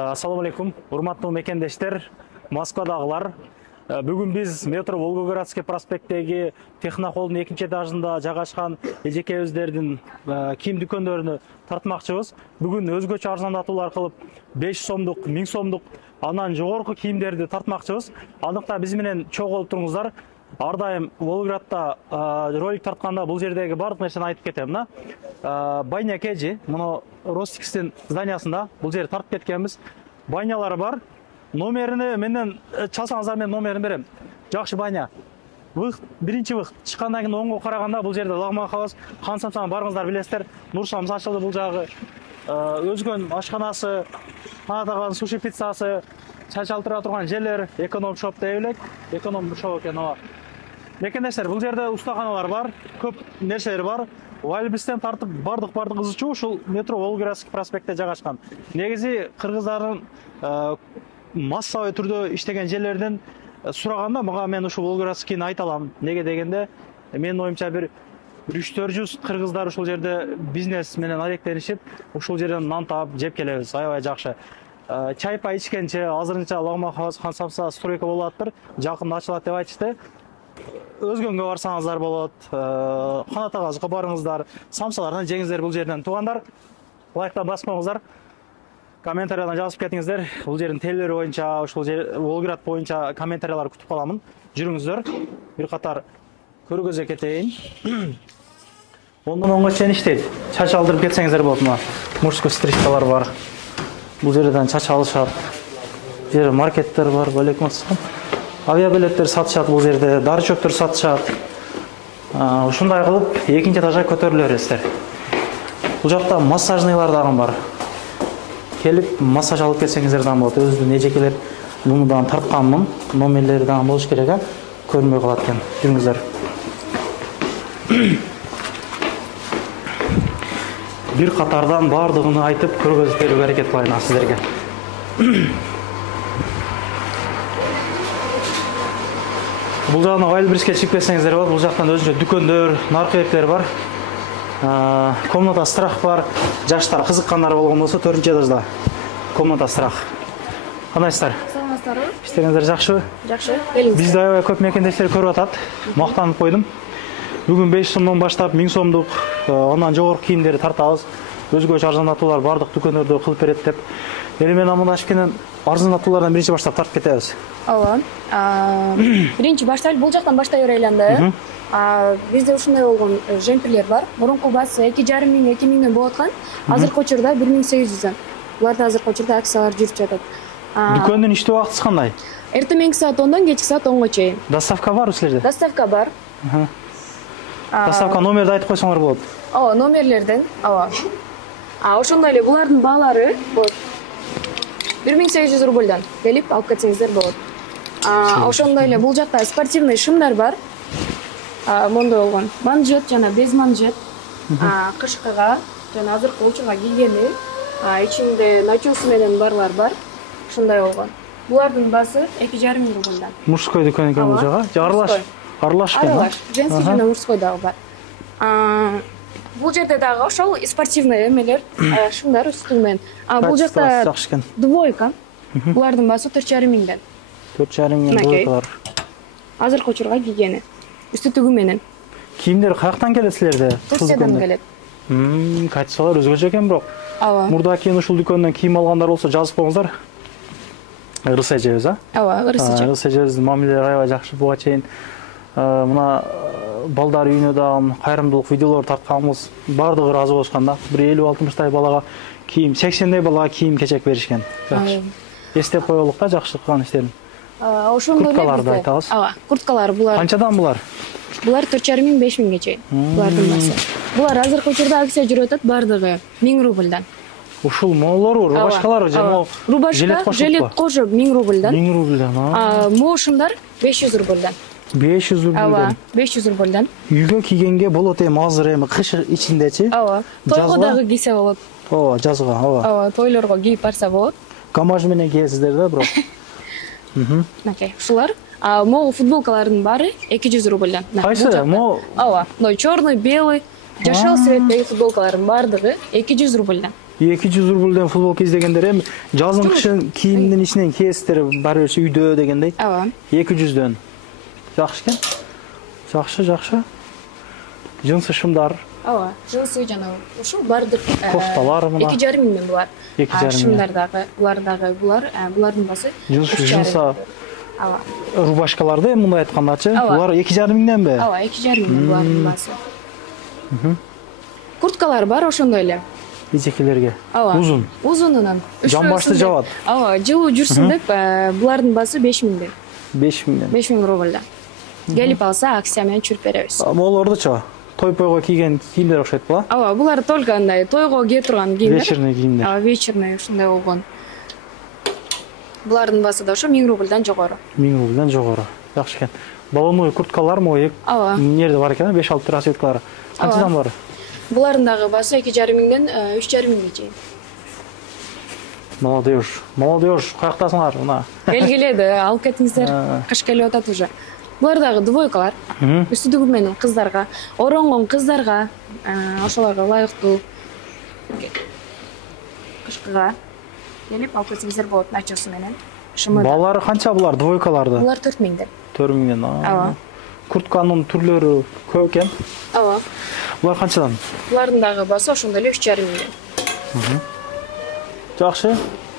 Ассаламу алейкум, урматтуу мекендештер, Москвадагылар. Бүгүн биз метро Волгоградский проспекттеги Технохолдун 2-этажында жайгашкан эжекебиздердин кийим дүкөндөрүнө тартмакчыбыз. Бүгүн өзгөчө арзандатуулар кылып 5 сомдук, 1000 сомдук, андан жогорку кийимдерди тартмакчыбыз. Андыктан биз менен чогуу болуп туруңуздар. Ар дайым Волгоградда ролик тартканда бул жердеги бардык нерсени айтып кетем. Байня Кежи, муну Ростикстин зданиясында бул жерди тартып кеткенбиз. Байнялары бар. Номерини менен чалсаңыздар мен номерин берем. Жакшы байня. Биринчи выход чыккандан кийин оңго караганда бул жерде лагман кабыз, хан самсаң барыңыздар билесиздер. Нуршамыз ачылды бул жагы. Өзгөн ашканасы, анатаган суши пиццасы, чач алтыра турган жерлер, эконом шоп деп элек. Эконом шоп экен ага. Мекендештер, бул жерде устаханалар бар, көп нерселер бар. Вайлбистен тартып бардык ызычуу ушул метро Волгоградский проспектте жайгашкан. Негизи кыргыздардын массовый түрдө иштеген жерлерден сураганда мага мен ушул Волгоградскийни айта алам. Неге дегенде, менин оюмча бир 300-400 кыргыздар ушул жерде бизнес менен алектенишип, ушул жерден нан таап жеп келебиз. Аябай жакшы. Чай пай ичкенче азырынча лагман кабыз, хан самса стройка болуп атыптыр. Жакында ачылат деп айтышты. Өзгөнгө барсаңыздар болот, канатагазга барыңыздар, самсалардан жеңиздер бул жерден. Туугандар, лайктан баспаңыздар, комментариядан жазып кетиңиздер. Бул жердин телелери боюнча, ушул жер Волгоград боюнча комментариялар күтүп каламын. Жүрүңүздөр. Бир катар көргөзө кетейин. Ондон оңго чейин иштейт. Чач алдырып кетсеңиздер болот. Мына мужской стрижкалар бар. Бул жерден чач алышат. Жер маркеттер бар, алейкум ассалам. Авиабилеттер сатышат бул жерде, дары чөптөр сатышат. Ушундай кылып, 2-этажга көтөрүлө бересиздер. Бул жакта массажныйлар дагы бар. Келип массаж алып кетсеңиздер дагы болот. Өзүнүн эжекелер муну дагы тартканмын. Номерлери дагы болуш керек, көрүнбөй калат экен. Жүрүңүздөр. Бир катардан бардыгын айтып көргөзүп берүүгө аракет кылайын сиздерге. Бул жагына Вайлбриске чыгып кетсеңиздер болот. Бул жактан өзүнчө дүкөндөр, наркы бар. Комната страх бар. Жаштар кызыккандар болгон болсо 4-этажда. Комната страх. Кандайсыздар? Саламатсыздарбы? Иштериңиздер жакшыбы? Жакшы. Бизди аябай көп мекендештер көрүп атат. Мактанып койдум. Бүгүн 5 сомдон баштап 1000 сомдук, андан жогорку кийимдерди тартабыз. Өзгөчө арзандатуулар бардык дүкөндөрдө кылып берет деп. Эли менен амандашып кенен арзандатуулардан биринчи баштап тартып кетебиз. Ооба. Биринчи баштайлы, бул жактан баштай берели анда. Бизде ушундай болгон жемперлер бар. Мурунку баасы 2,5 миң, 2 миңден болуп аткан. Азыркы учурда 1800дөн. Буларда азыркы учурда акциялар жүрүп жатат. Дүкөндүн иштөө убактысы кандай? Эртең саат 10дон кечки саат 10го чейин. Доставка бар силерде? Доставка бар. Доставка номерди айтып койсоңор болот. Ооба, номерлерден. Ооба. Ошондой эле булардын баалары 1800 рубльдан келип алып кетсеңиздер болот. Ошондой эле бул жакта спортивный шымдар бар. Мондой болгон. Манжет жана без манжет. Кышкыга жана азыркы учурга кийгени, ичинде начос менен барлар бар. Ушундай болгон. Булардын баасы 2,5 миң рубльдан. Мужской дүкөн экен бул жага. Аралаш экен. Аралаш. Женский жана мужской дагы бар. Бул жерде дагы ошол спортивный эмелер, шымдар үстү менен. Бул жакта двойка. Булардын баасы 4,5 миңден. 4,5 миң двойкалар. Азыркы учурга кийгени. Үстү түгү менен. Кийимдер каяктан келет силерде? Турциядан келет. Качестволор өзгөчө экен бирок. Ооба. Мурда кийин ушул дүкөндөн кийим алгандар болсо жазып коюңуздар. Ырыс эжебиз, Ооба, ырыс эже. Ырыс эжебиздин мамилеleri аябай жакшы. Буга чейин мына балдар үйүнө дагы кайрымдуулук видеолор тартканбыз. Бардыгы ыраазы болушкан да. Бир 50-60 балага кийим, 80 балага кийим кечек беришкен. Жакшы. Эстеп коелук да жакшы кылган иштерин. Ошондой эле курткаларды айтабыз. Ооба, курткалар булар. Канчадан булар? Булар 4,5 миң, 5 миңге чейин. Булардын баасы. Булар азыркы учурда акция жүрүп атат, бардыгы 1000 рубльдан. Ушул моолору, рубашкалары же рубашка, жилет кошуп 1000 рубльдан. 1000 рубльдан. Мошумдар 500 рубльдан. 500 рубльдан. Ооба, 500 рубльдан. Үйгө кийгенге болот азыр эми кыш ичиндечи. Ооба. Тойго дагы кийсе болот. Ооба, жазга, ооба. Ооба, тойлорго кийип барса болот. Камаж менен кийесиздер да, бирок. Окей, ушулар. Могу футболкалардын баары 200 рубльдан. Кайсы? Ооба, черный, белый, жашыл цветтеги футболкалардын бардыгы 200 рубльдан. 200 рубльден футболка издегендер эми жазын кышын кийимдин ичинен кийесиздер баары бир үйдө дегендей. Ооба. 200дөн. Жакшы экен. Жакшы. Жынсы шымдар. Ооба. Жынсы жана ушул бардык кофталар мына. 2,5 миңден булар. 2,5 миң. Шымдардагы, булардын басы. Жынса Ооба. рубашкаларды мындай айткандачы, булар 2,5 миңденби? Ооба, 2,5 миңден булардын басы. Курткалар бар ошондой эле. Эжекелерге. Узун. Узунунан. Жамбашты жабат. Ооба, жылуу жүрсүн деп булардын басы 5 миңден. 5 миңден. 5 миң рубльдан. Келип алса акция менен чүрүп беребиз. Могулордучу той-пойго кийген кийимдер окшойт була? Ооба, булар только андай тойго кие турган кийимдер. Вечерный кийимдер. Ооба, вечерный ушундай болгон. Булардын басы да ошо 1000 рубльдан жогору. 1000 рубльдан жогору. Жакшы экен. Балоновый курткалар могу Ооба. Нерде бар экен, 5-6 расцветкалар. Канчадан бар? Булардын дагы басы 2,5 миңден 3,5 миңге чейин. Молодежь, каяктасыңар мына? Келгиледи, алып кетиңиздер. Кыш келип атат уже. Булар дагы двойкалар. Үстүдүгү менен кыздарга, оронгон кыздарга, ошолорго ылайыктуу кышкыга келип алып кетсеңиздер болот начосу менен. Балары канча булар двойкаларды? Булар 4 миңден. 4 миңден. Ооба. Куртканын түрлөрү көп экен. Ооба. Булар канчадан? Булардын дагы басы ошондой эле 3,5 миңден. Жакшы.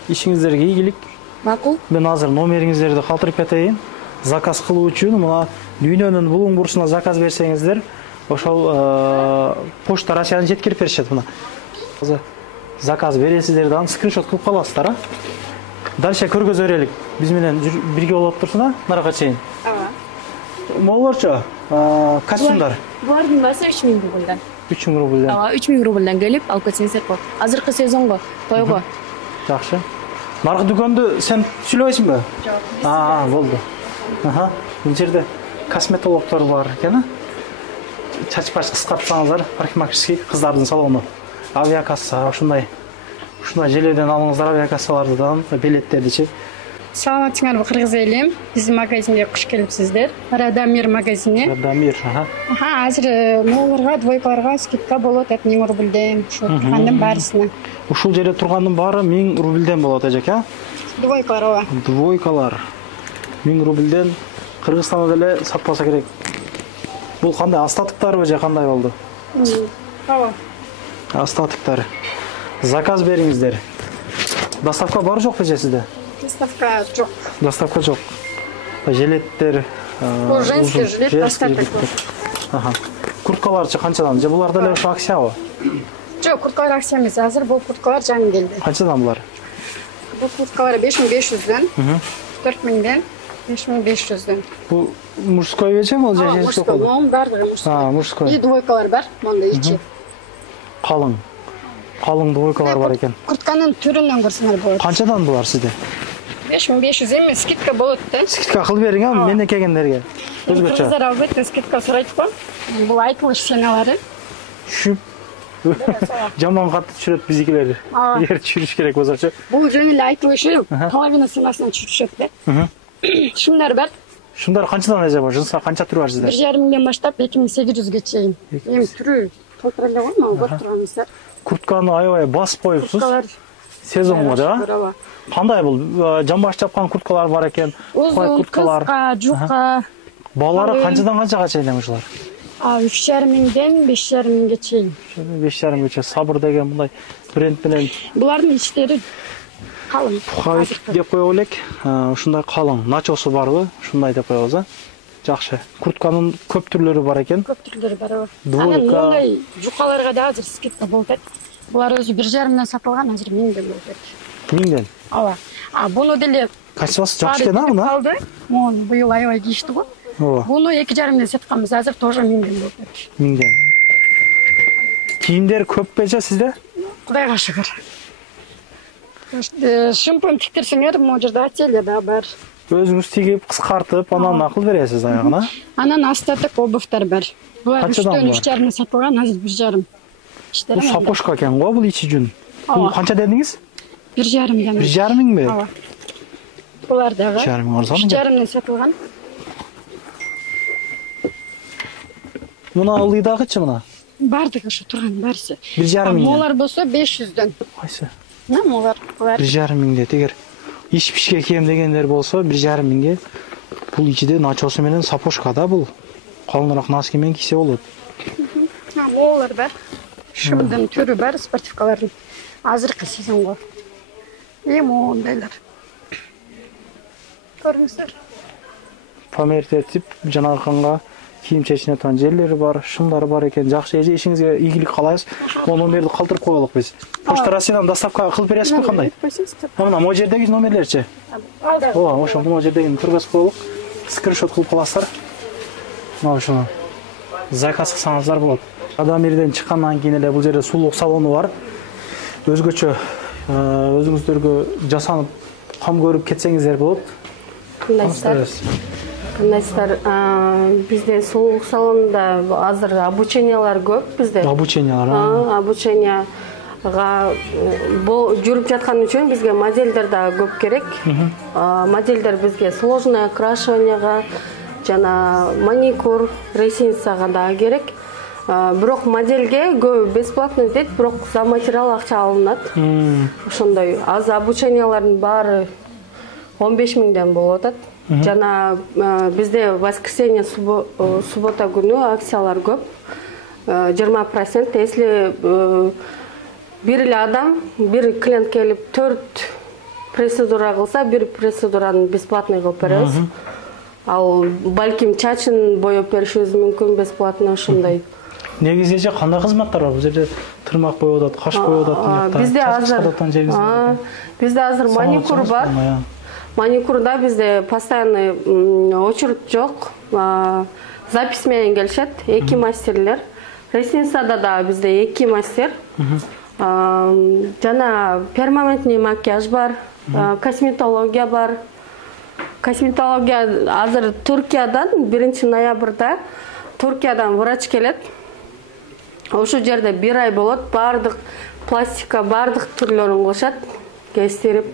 Ишиңиздерге ийгилик. Макул. Мен азыр номериңиздерди калтырып кетейин. Заказ кылуу үчүн мына дүйнөнүн булуң бурсуна заказ берсеңиздер, ошол почта Россиядан жеткирип беришет мына. Заказ бересиздер да, скриншот кылып каласыздар, а? Дальше көргөзө берелик. Биз менен бирге болуп турсуна, нарага чейин. Ооба. Могулорчу, костюмдар. Булардын басы 3 миң рубльдан. 3 миң рубльдан. Ооба, 3 миң рубльдан келип алып кетсеңиздер болот. Азыркы сезонго, тойго. Жакшы. Наркы дүкөндү сен сүйлөбөйсүңбү? Жок. Болду. Бул жерде косметологдор бар экен. Чач-баш кыскартсаңыздар, парикмахерский кыздардын салону. Авиакасса, ушундай желеден алыңыздар авиакассалардан, билеттердичи. Саламатсыңарбы, кыргыз элим. Биздин магазинге куш келипсиздер. Радомир магазини. Радомир, Азыр могуларга, двойкаларга скидка болот 1000 рубльден, ушу тургандын баарысына. Ушул жерде тургандын баары 1000 рубльден болот эжеке. Двойкалар ооба. Двойкалар 1000 рубльден Кыргызстанда деле сатпаса керек. Бул кандай остатыктарбы же кандай болду? Ооба. Остатыктар. Заказ бериңиздер. Доставка бар жокпу же сизде? Доставка жок. Доставка жок. Жилеттер, Бул женский жилет, достаток. Курткаларчы канчадан? Же булар деле ошо акциябы? Жок, курткалар акция эмес. Азыр бул курткалар жаңы келди. Канчадан булар? Бул курткалар 5500дөн, 4000ден, 5500дөн. Бул мужской же могу же женский Мужской, околу? монун баардыгы мужской. Мужской. И двойкалар бар, монда ичи. Калың двойкалар бар экен. Куртканын түрүнөн көрсөңөр болот. Канчадан булар сизде? 5500 эми скидка болот да. Скидка кылып бериң, а менен келгендерге. Өзгөчө. Кыргыздар албетте скидка сурайт го. Бул айтылыш ценалары. Шүп. Жаман катты түшүрөт биздикилер. Эгер түшүрүш керек болсочу. Бул жөн эле айтылышы половина ценасынан түшүрүшөт да. Шумдар бар. Шундар канчадан эже бар? Жынса канча түрү бар сизде? 1,5 миңден баштап 2800ге чейин. Эми түрү толтура эле го, могу көрүп турганыңыздар. Куртканы аябай басып коюпсуз. Сезонго да. Кандай бул? Жамбаш чапкан курткалар бар экен. Узун, кыска, жука. Балары канчадан канчага чейин ушулар? 3,5 миңден 5,5 миңге чейин. 5,5 миңге. Сабыр деген мындай бренд менен. Булардын ичтери калың. Пуховик деп коелу элек. Ушундай калың. Начосу барбы? Ушундай деп коебуз, а? Жакшы. Куртканын көп түрлөрү бар экен. Көп түрлөрү бар. Двойка. Мындай жукаларга да азыр скидка болот. Булар өзү 1,5 миңден сатылган, азыр 1000ден болот. 1000ден. Ооба. Буну деле Качествасы жакшы экен, а мына? Калды. Мон быйыл аябай кийишти го. Ооба. Буну 2,5 миңден сатканбыз, азыр тоже 1000ден болот. 1000ден. Кийимдер көппү же сизде? Кудайга шүгүр. Шымпын тиктирсеңер, могу жерде ателье да бар. Өзүңүз тигип, кыскартып, анан акыл бересиз аягына. Анан остаток обувьтар бар. Булар 3,5 миңден сатылган, азыр 1,5. Бул сапожка экен го, бул ичи жүн. Бул канча дедиңиз? 1,5 миңден. 1,5 миңби? Ооба. Булар дагы 1,5 миң арзан. 3,5 миңден сатылган. Мына ылыйдагычы мына. бардыгы ушу турган барысы. 1,5 миң. Молар болсо 500дөн. Кайсы? Молар бар. 1,5 миңде. Тегер иш пишке кием дегендер болсо 1,5 миңге. Бул ичиде начосу менен сапожка да бул. Калыныраак носки менен кийсе болот. Молар бар. Шымдын түрү бар, спортивкалардын. Азыркы сезонго. Мондайлар. Көрүңүздөр. Помертетип жанагынга кийим чечине турган жерлери бар, шымдары бар экен. Жакшы, эже ишиңизге ийгилик каалайбыз. Номерди калтырып коелук биз. Почта Россиядан доставка кылып бересизби кандай? Мына могу жердеги номерлерчи. О, ошо могу жердеги көргөзүп коелук. Скриншот кылып каласыздар. Мына ошону заказ кылсаңыздар болот. Адамирден чыккандан кийин эле бул жерде сулуулук салону бар. Өзгөчө өзүңүздөргө жасанып кам көрүп кетсеңиздер болот. Кандайсыздар? Бизде сулуулук салонунда азыр обучениялар көп бизде. Обучениялар. Обученияга жүрүп жаткан үчүн бизге модельдер да көп керек. Модельдер бизге сложное окрашиванияга жана маникюр, ресницага да керек. Бирок модельге көбү бесплатно дейт, бирок за материал акча алынат. Ошондой. Азыр обучениялардын баары 15 миңден болуп атат. Жана бизде воскресенье, суббота күнү акциялар көп. 20%. Если бир эле адам, бир клиент келип 4 процедура кылса, бир процедураны бесплатно кылып беребиз. Ал балким чачын боеп беришибиз мүмкүн бесплатно ошондой. Негизи же кандай кызматтар бар? Бул жерде тырмак боеп атат, каш боеп атат, Бизде азыр маникюр бар. Маникюрда бизде постоянный очередь жок. Запись менен келишет, 2 мастерлер. Ресницада да бизде 2 мастер. Жана перманентный макияж бар, косметология бар. Косметология азыр Туркиядан 1 ноябрда Туркиядан врач келет. Ошол жерде 1 ай болот, бардык пластика, бардык түрлөрүн кылышат, кестирип.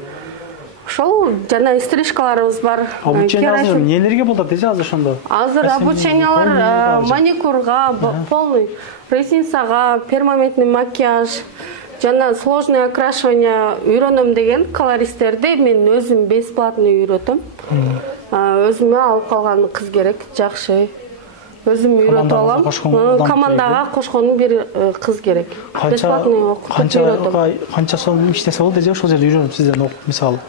Ошол жана стрижкаларыбыз бар. Обучение нелерге болот эже азыр ошондо? Азыр обучениялар маникюрга, полный ресницага, перманентный макияж, жана сложное окрашивание үйрөнөм деген колористтерди мен өзүм бесплатно үйрөтөм. Өзүмө алып калган кыз керек, жакшы. Өзүм үйрөтүп алам. Командага кошкон бир кыз керек. Бесплатно окуп үйрөтөм. Канча сом иштесе болот эже ошол жерде үйрөнүп сизден окуп мисалы?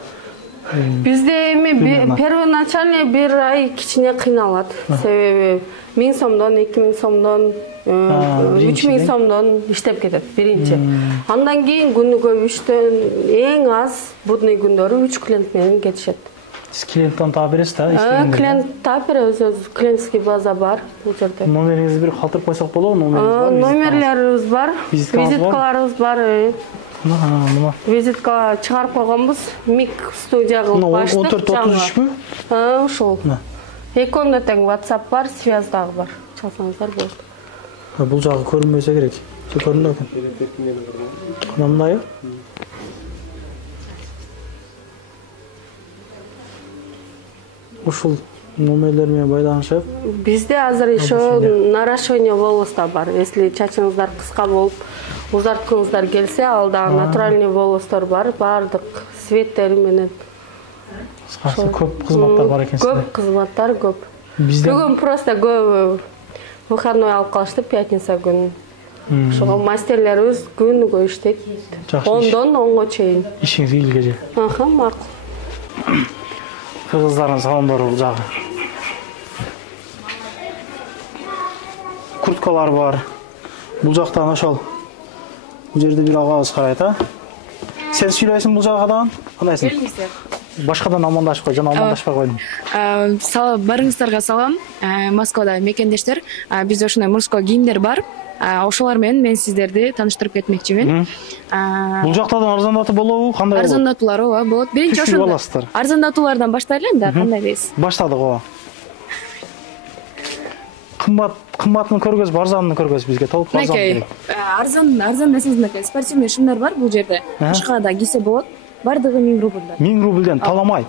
Бизде эми первоначально 1 ай кичине кыйналат. Себеби 1000 сомдон, 2000 сомдон, 3000 сомдон иштеп кетет биринчи. Андан кийин күнүгө 3төн эң аз будный күндөрү 3 клиент менен кетишет. Сиз клиенттен таап бересиз да? Клиент таап беребиз, клиентский база бар бул жерде. Номериңизди бир калтырып койсок болобу? Номерлерибиз бар, визиткаларыбыз бар. Визитка чыгарып койгонбуз. Мик студия кылып баштык. 14-33пү? Ошол. Экөөндө тең WhatsApp бар, связь дагы бар. Чалсаңыздар болот. Бул жагы көрүнбөсө керек. Көрүнөт экен. Мындай. Ушул номерлер менен байланышып. Бизде азыр еще наращивание волос да бар. Если чачыңыздар кыска болуп, узарткыңыздар келсе, ал дагы натуральный волостор бар, бардык цветтери менен. Кыскасы көп кызматтар бар экен сизде. Көп кызматтар көп. Бүгүн просто көп выходной алып калышты, пятница күнү. Ошого мастерлерибиз күнүгө иштейт. 10дон 10го чейин. Ишиңиз ийгиликке же. Макул. Кыргыздардын салондору бул жагы. Курткалар бар. Бул жактан ошол. Бул жерде бир агабыз карайт, а? Сен сүйлөйсүң бул жагы дагы? Кандайсың? Башкадан амандашып кой, жана амандашпай койдум. Барыңыздарга салам. Москвада мекендештер. Бизде ушундай мужской кийимдер бар. Ошолор менен мен сиздерди тааныштырып кетмекчимин. Бул жактадан арзандатып болобу? Кандай болот? Арзандатуулар ооба болот. Биринчи ошондо арзандатуулардан баштайлы энди, кандай дейсиз? Баштадык ооба. Кымбатын көргөз, арзанын көргөз бизге толук арзан керек. Арзан десеңиз, спортивный шымдар бар бул жерде. Кышка да кийсе болот. Бардыгы 1000 рубльден. 1000 рубльден таламай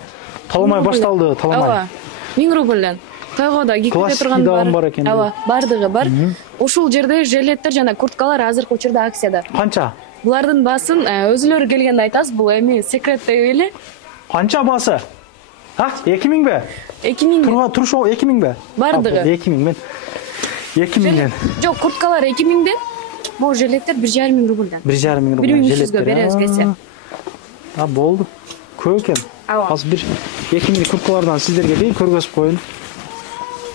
башталды, таламай. Ооба. 1000 рубльден. тойгода кийип кете Классикий турган дагы бар экен, ооба, бардыгы бар. Ушул жерде жилеттер жана курткалар азыркы учурда акцияда. Канча? Булардын баасын өзүлөрү келгенде айтасыз, бул эми секрет деп эле. Канча баасы? 2000 бе? 2000. Туруш 2000 бе? Бардыгы. 2000 мен. 2000ден. Жок, курткалар 2000ден. Могу жилеттер 1500 рубльдан. 1,5 рубль. 1300 беребиз келсе. Болду. Көп экен. Ооба. Азыр бир 2000 курткалардан сиздерге бир көргөзүп коеюн.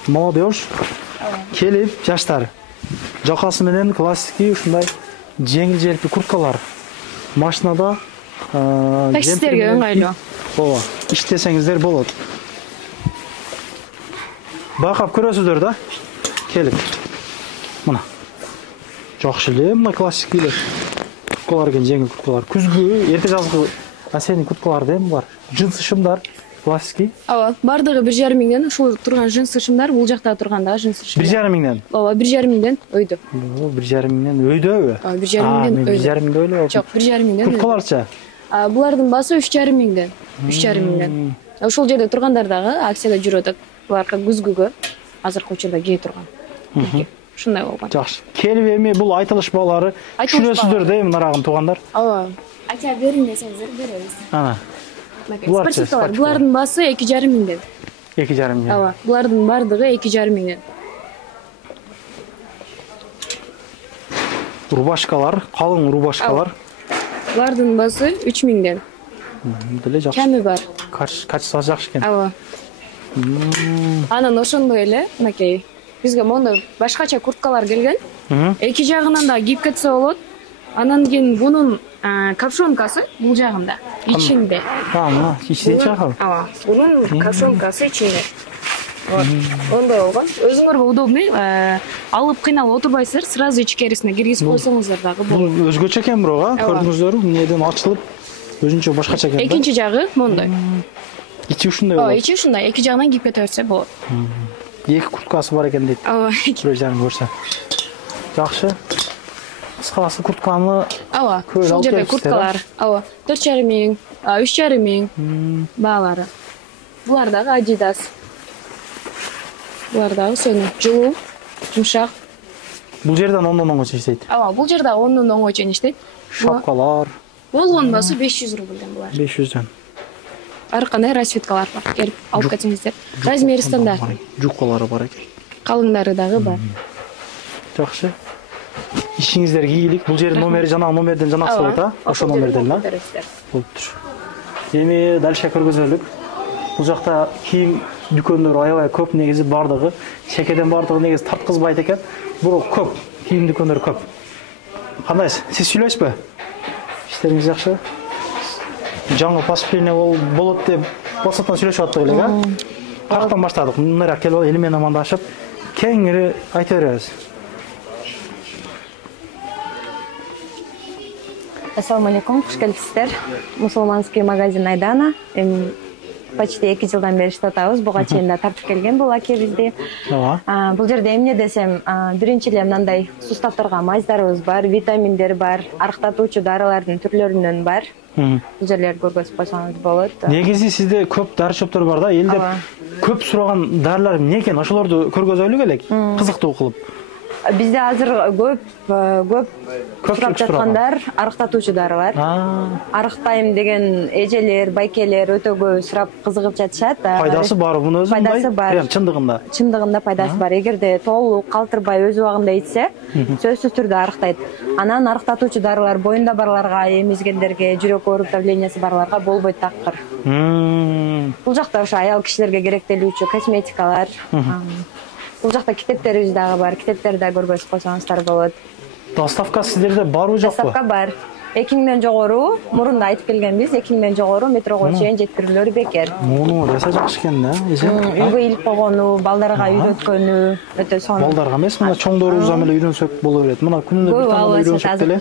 Молодежь. Келип, жаштар. Жакасы менен классикий ушундай жеңил желпи курткалар. Машинада таксисттерге ыңгайлуу. Ооба, иштесеңиздер болот. Байкап көрөсүздөр да. Келип. Мына. Жакшы эле мына классикийлер. Курткалар экен, жеңил курткалар. Күзгү, эрте жазгы осенний курткалар да эми бар. Джинсы шымдар, классикий. Ооба, бардыгы 1500ден. Ушул турган джинсы шымдар, бул жакта турган да джинсы шымдар. 1,5 Ооба, 1500ден өйдө. 1,5 өйдөбү? Ооба, 1500ден өйдө. 1,5 эле. Жок, 1500ден. Курткаларча? Булардын баасы 3500ден. 3500ден. Ошол жерде тургандар дагы акцияда жүрүп атат. Буларга күзгүгө азыркы учурда кие турган. Ушундай болгон. Жакшы. Келип эми бул айтылышпалары түшүнөсүздөр да эми нарагын туугандар. Ооба. Ача берин десеңиздер беребиз. Ана. Спортивкалар, булардын баасы 2500ден. 2,5 Ооба, булардын бардыгы 2500ден. Рубашкалар, калың рубашкалар. Булардын баасы 3000ден. Деле жакшы. Кеми бар. Качествосы жакшы экен. Ооба. Анан ошондой эле, мынакей. Бизге мондой башкача курткалар келген. Эки жагынан да кийип кетсе болот. Анан кийин бунун капшонкасы бул жагында, ичинде. Мына ичинде чагыл. Ооба. Бунун капшонкасы ичинде. Вот. Ондой болгон. Өзүңөргө удобный, алып кыйналып отурбайсыздар, сразу ичкерисине киргизип койсоңуздар дагы болот. Бул өзгөчө экен бирок, көрдүңүздөрбү? Эмнеден ачылып, өзүнчө башкача экен. Экинчи жагы мондой. Ичи ушундай Ооба, болот. ичи ушундай, эки жагынан кийип кете берсе болот. Эки курткасы бар экен дейт. Ооба. Сүрөждөрүн көрсө. Жакшы. Кыскасы куртканы Ооба. Көл Ушул алып жерде келипсиздер, курткалар. Ооба. 4500, 3500 баалары. Булар дагы Adidas. Булар дагы сөнү жылуу, жумшак. бул жерден ондон иштейт. Ооба, бул жерде 10дон 10го чейин иштейт. Шапкалар Болгон баасы 500 рубльден булар. 500дөн. Ар кандай расцветкалар бар. Келип алып кетсеңиздер. Размери стандарт. Жукалары бар экен. Калыңдары дагы бар. Жакшы. Ишиңиздер ийгилик. Бул жердин номери жанагы номерден жанаксы болот, а? Ошол номерден, а? Болуптур. Эми дальше көргөзөлүк. Бул жакта кийим дүкөндөрү аябай көп, негизи бардыгы. Шекеден бардыгы негизи тарткызбайт экен. Бирок көп, кийим дүкөндөрү көп. Кандайсыз? Сиз сүйлөйсүзбү? Иштериңиз жакшы? Жаңы поступление болот деп WhatsApp'тан сүйлөшүп аттык элек, а? Каяктан баштадык? Мындай келип эл менен амандашып, кеңири айта беребиз. Ассаламу алейкум, куш келипсиздер. Мусулманский магазин Айдана. Почти 2 жылдан бери иштеп атабыз. Буга чейин да тартып келген бул аке бизди. Ооба. Бул жерде эмне десем, биринчи эле мындай сустап турган маздарыбыз бар, витаминдер бар, арыктатуучу дарылардын түрлөрүнөн бар. Бул жерлерди көргөзүп койсоңуз болот. Негизи сизде көп дары чөптөр бар да, элдер көп сураган дарылар эмне экен? Ошолорду көргөзөлүк элек, кызыктуу кылып. Бизде азыр көп сурап жаткандар арыктатуучу дарылар. Арыктайм деген эжелер, байкелер өтө көп сурап кызыгып жатышат. Пайдасы бар мунун өзү мындай? Пайдасы бар. Прям чындыгында. Чындыгында пайдасы бар. Эгерде толук калтырбай өз убагында ичсе, сөзсүз түрдө арыктайт. Анан арыктатуучу дарылар боюнда барларга, эмизгендерге, жүрөк ооруп давлениясы барларга болбойт такыр. Бул жакта ошо аял кишилерге керектелүүчү косметикалар. Бул жакта китептерибиз дагы бар. Китептерди да көргөзүп койсоңуздар болот. Доставка сиздерде барбы жокпу? Доставка бар. 2000ден жогору, мурунда айтып келгенбиз, 2000ден жогору метрого чейин жеткирүүлөр бекер. Муну десе жакшы экен да, эже. Үйгө илип койгону, балдарга үйрөткөнү өтө сонун. Балдарга эмес, мына чоңдорубузга эле үйрөнсөк боло берет. Мына күнүнө бир таңда үйрөнсөк деле.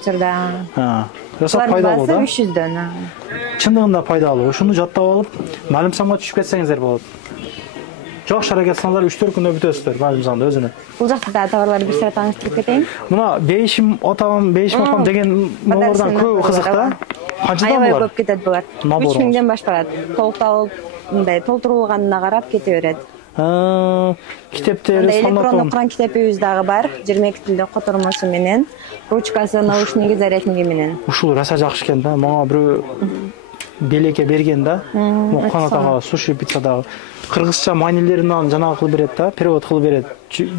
Жасап пайдалуу да. 300дөн. Чындыгында пайдалуу. Ушуну жаттап алып, малымсамга түшүп кетсеңиздер болот. Жакшы аракет кылсаңдар 3-4 күндө бүтөсүздөр малымсамда өзүнө. Бул жакта да товарларды бир сыра тааныштырып кетейин. Мына бейишим атам, бейишим апам деген нолордон көп кызык да. Канчадан Аябай булар? көп кетет булар. 3000ден башталат. Толукталып, мындай толтурулганына карап кете берет. Китептери, электрондук Куран китебибиз дагы бар. 22 тилде котормосу менен, ручкасы, наушниги, зарядниги менен. Ушул раса жакшы экен да. Мага бирөө белекке берген да. Мукканат ага суши пиццадагы. Кыргызча маанилерин жанагы кылып берет да, перевод кылып берет.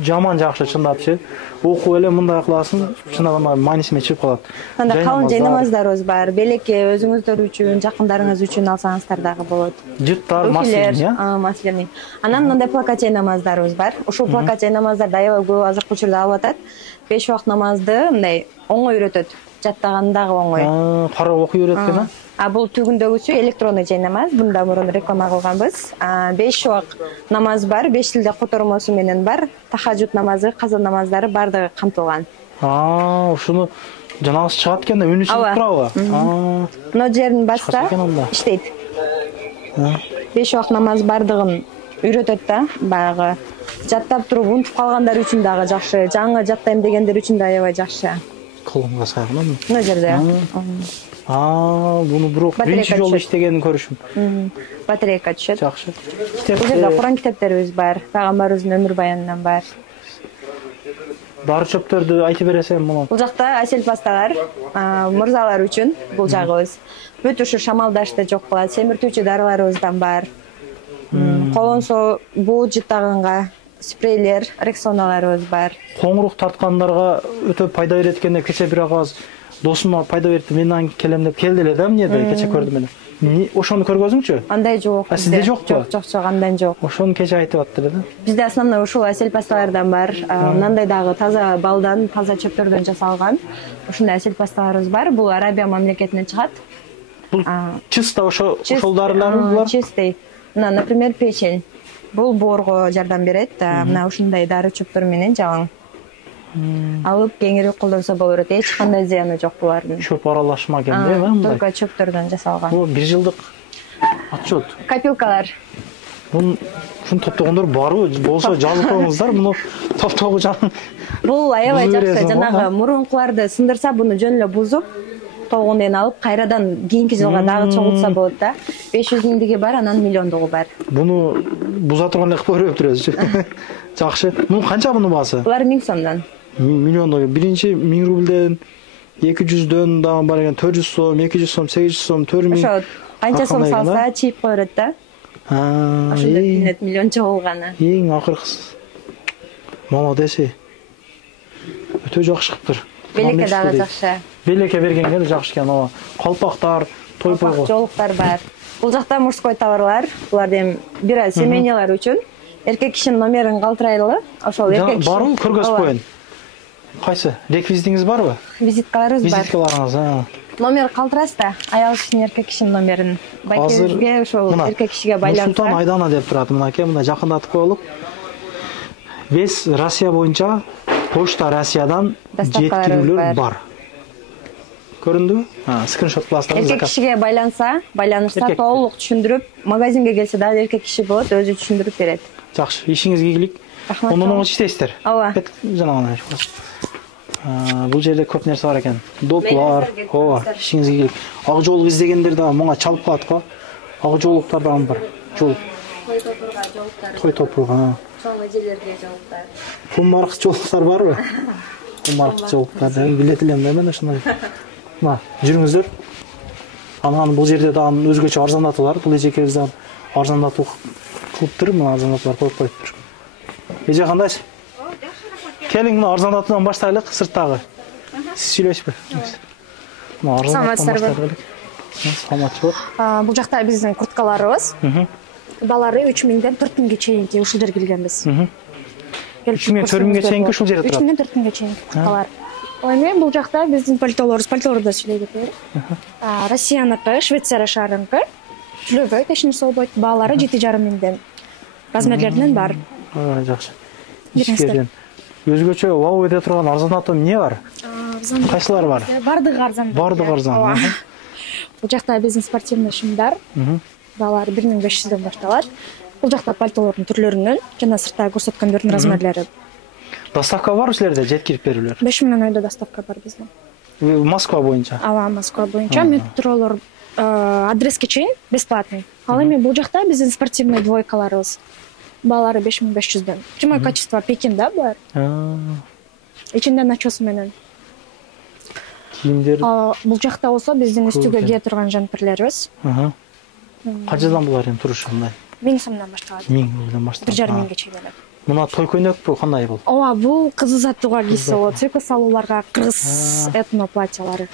Жаман жакшы чындапчы. Окуп эле мындай кыласың, чындагы маанисине чыгып калат. Анда калын жай намаздарыбыз бар. Белекке өзүңүздөр үчүн, жакындарыңыз үчүн алсаңыздар дагы болот. Жыттар, маслин, маслин. Анан мындай плакат жай намаздарыбыз бар. Ушул плакат жай намаздарды аябай көп азыркы учурда алып атат. 5 убакыт намазды мындай оңой үйрөтөт. Жаттаган дагы оңой. Карап окуй үйрөткөн, Бул түгүндөгүсү электронный жай намаз. Бунда мурун реклама кылганбыз. 5 убакыт намаз бар, 5 тилде котормосу менен бар. Тахажжуд намазы, каза намаздары бардыгы камтылган. Ушуну жанагысы чыгат экен да, үнү чыгып турабы? Мына жерин басса иштейт. 5 убакыт намаз бардыгын үйрөтөт да, баягы жаттап туруп унутуп калгандар үчүн дагы жакшы, жаңы жаттайм дегендер үчүн да аябай жакшы. Кылымга сайгын. Мына жерде. Буну бирок биринчи жолу иштегенин көрүшүм. Батарейка түшөт. Жакшы. Бул жерде Куран китептерибиз бар, пайгамбарыбыздын өмүр баянынан бар. Дары чөптөрдү айтып бересем муну. Бул жакта аселпасталар, мырзалар үчүн бул жагыбыз. Бүт ушу шамалдашты жок кылат, семиртүүчү дарыларыбыздан бар. Колонсо буу жыттаганга спрейлер, рексоналарыбыз бар. Коңурук тарткандарга өтө пайда берет экен деп кече бир агаз досума пайда берди. Мен келем деп келди эле да эмнеде кече көрдүм эле. Ошону көргөзүңчү? Андай жок. Сизде жокпу? Жок, андан жок. Ошону кече айтып аттыр да. Бизде основной ушул аселпасталардан бар. Мындай дагы таза балдан, таза чөптөрдөн жасалган. Ушундай аселпасталарыбыз бар. Бул Арабия мамлекетинен чыгат. Бул чисто ошол дарылармы булар? Чистый. Мына, например, печень. Бул боорго жардам берет. Мына ушундай дары чөптөр менен жабаң. Алып кеңири колдонсо боло берет. Эч кандай зыяны жок булардын. Чөп аралашма экен да, мындай. Только чөптөрдөн жасалган. Бул 1 жылдык отчет. Копилкалар. Бун топтогондор барбы? Болсо жазып коюңуздар, муну топтогу жан. Бул аябай жакшы. Жанагы мурункуларды сындырса, буну жөн эле бузуп, толгондон алып, кайрадан кийинки жылга дагы чогултса болот да. 500 миңдиги бар, анан миллиондугу бар. Буну буза турган эле көрүп турасызчы. Жакшы. Муну канча мунун баасы? Булар 1000 сомдон. Миллиондон. Биринчи 1000 рубльден 200дөн дагы бар экен, 400 сом, 200 сом, 800 сом, 4000. Ошо канча сом салса, чип коёрот да. Ошондо билет миллиончо болганы. Эң акыркысы. Молодец. Өтө жакшы кыптыр. Белекке дагы жакшы. Белекке бергенге да жакшы экен. Ага. Калпактар, тойпойго. Жолуктар бар. Бул жакта мужской товарлар. Булар эми бир аз семейнялар үчүн. Эркек кишинин номерин калтырайлы. Ошол эркек киши. Барбы, көргөзүп коеюн. Кайсы? Реквизитиңиз барбы? Визиткаларыбыз бар. Визиткаларыңыз, Номер калтырасыз да, аял кишинин, эркек кишинин номерин. Байкебизге ошол эркек кишиге байланса. Нурсултан Айдана деп турат, мынакей, мына жакындатып коелук. Вес Россия боюнча Почта Россиядан жеткирүүлөр бар. Көрүндүбү? Скриншот кыласыздар. Эркек кишиге байланышса толук түшүндүрүп, магазинге келсе дагы эркек киши болот, өзү түшүндүрүп берет. Жакшы, ишиңизге ийгилик. Ондон иштейсиздер. Ооба. Жанагы. Бул жерде көп нерсе бар экен. Доп бар. Ооба, ишиңизге ийгилик. Ак жоолук издегендер дагы мага чалып калат го. Ак жоолуктар дагы бар. Жол. Той топурга. Чоң эжелерге жоолуктар. Кумаркы жоолуктар барбы? Кумаркы жоолуктар билет элем да мен ошондой. Мына, жүрүңүздөр. Анан бул жерде дагы өзгөчө арзандатуулар, бул эжекебиз дагы арзандатуу кылыптыр, мына арзандатуулар коюп коюптур. Эже кандайсыз? Келиң, мына арзандатуудан баштайлык, сырттагы. Сиз сүйлөшпү. Мына арзандатуудан баштайлык. Саламатчы болуп. Бул жакта биздин курткаларыбыз. Балары 3000ден 4000ге чейинки ушул жерге келгенбиз. 3000, 4000ге чейинки ушул жерде турат. 3000ден 4000ге чейинки курткалар. Эми бул жакта биздин пальтолорду сүйлөй кетели. Россияныкы, Швейцария шаарыныкы түлөбөйт, эч нерсе болбойт. Баалары 7,5 миңден размерлеринен бар. Жакшы. Ишкерден. Өзгөчө вау эде турган арзандатуу эмне бар? Кайсылар бар? Бардыгы арзан. Бардыгы арзан. Бул жакта биздин спортивный шымдар. Баалары 1500дөн башталат. Бул жакта пальтолордун түрлөрүнөн жана сыртта көрсөткөндөрдүн размерлери. Доставка бар силерде, жеткирип берүүлөр? 5000 айда доставка бар биздин. Москва боюнча. Ооба, Москва боюнча метролор адреске чейин бесплатный. Ал эми бул жакта биздин спортивный двойкаларыбыз. Баалары 5500'дөн. Прямой качество Пекин да булар. Ичинде начосу менен. Кийимдер. Бул жакта болсо биздин үстүгө кие турган жампирлерибиз. Канчадан булар эми турушу мындай? 1000 сомдон башталат. 1000 сомдон башталат. 1,5 миңгече келет. Мына той көйнөкпү кандай бул? Ооба, бул кыз узатууга кийсе болот. Цирка салууларга кыргыз этно платьялары.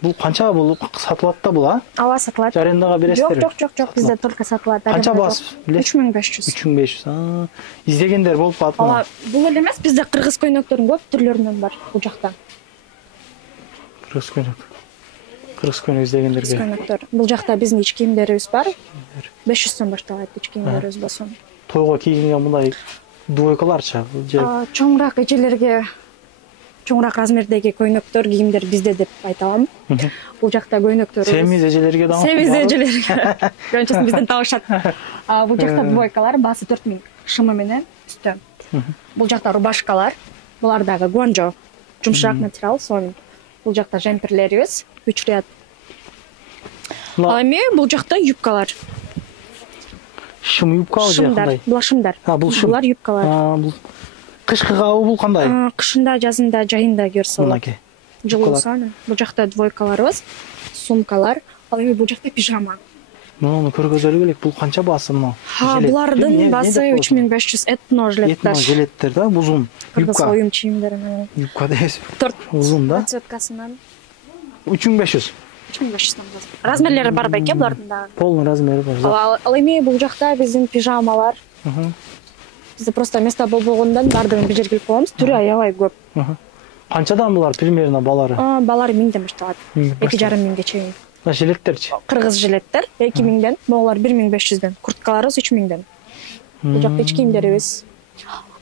Бул канча бул сатылат да бул, а? Ооба, сатылат. Арендага бересиздер? Жок, бизде только сатылат. Канча бас? 3500. 3500. Издегендер болуп калат мына. Ооба, бул эле эмес, бизде кыргыз көйнөктөрүн көп түрлөрүнөн бар бул жакта. Кыргыз көйнөк. Кыргыз көйнөк издегендерге. Көйнөктөр. Бул жакта биздин ич кийимдерибиз бар. 500 сом башталат ич кийимдерибиз болсо. Тойго кийилген мындай двойкаларчы же чоңураак эжелерге чоңураак размердеги көйнөктөр, кийимдер бизде деп айта алам. Бул жакта көйнөктөр. Семиз эжелерге да. Семиз эжелерге. Көбүнчөсү бизден табышат. Бул жакта двойкалар баасы 4000 шымы менен үстө. Бул жакта рубашкалар, булар дагы гонжо, жумшак материал, сонун. Бул жакта жемпирлерибиз, үчрөт. Ал эми бул жакта юбкалар. Шым юбкалар же кандай? Булар шымдар. Бул шым. Булар юбкалар. Бул кышкыга бул кандай? Кышында, жазында, жайында көрсө болот. Мынакей. Жылуусана. Бул жакта двойкаларыбыз, сумкалар, ал эми бул жакта пижама. Муну көргөзөлү келек. Бул канча баасы мына? Булардын баасы 3500 этно жилеттер. Этно жилеттер да, узун. Кыргыз оюм кийимдери менен. Юбка дейсиз. 4 узун да. цветкасынан 3500. 3500 сом. Размерлери бар беке булардын дагы. Полный размери бар. Ал эми бул жакта биздин пижамалар. Бизде просто место болбогондон баардыгын бир жерге илип коебуз. Түрү аябай көп. Канчадан булар примерно балары? Балары 1000ден башталат. 2,5 миңге чейин. Жилеттерчи? Кыргыз жилеттер 2000ден, моголар 1500ден, курткаларыбыз 3000ден. Бул жакта ич кийимдерибиз.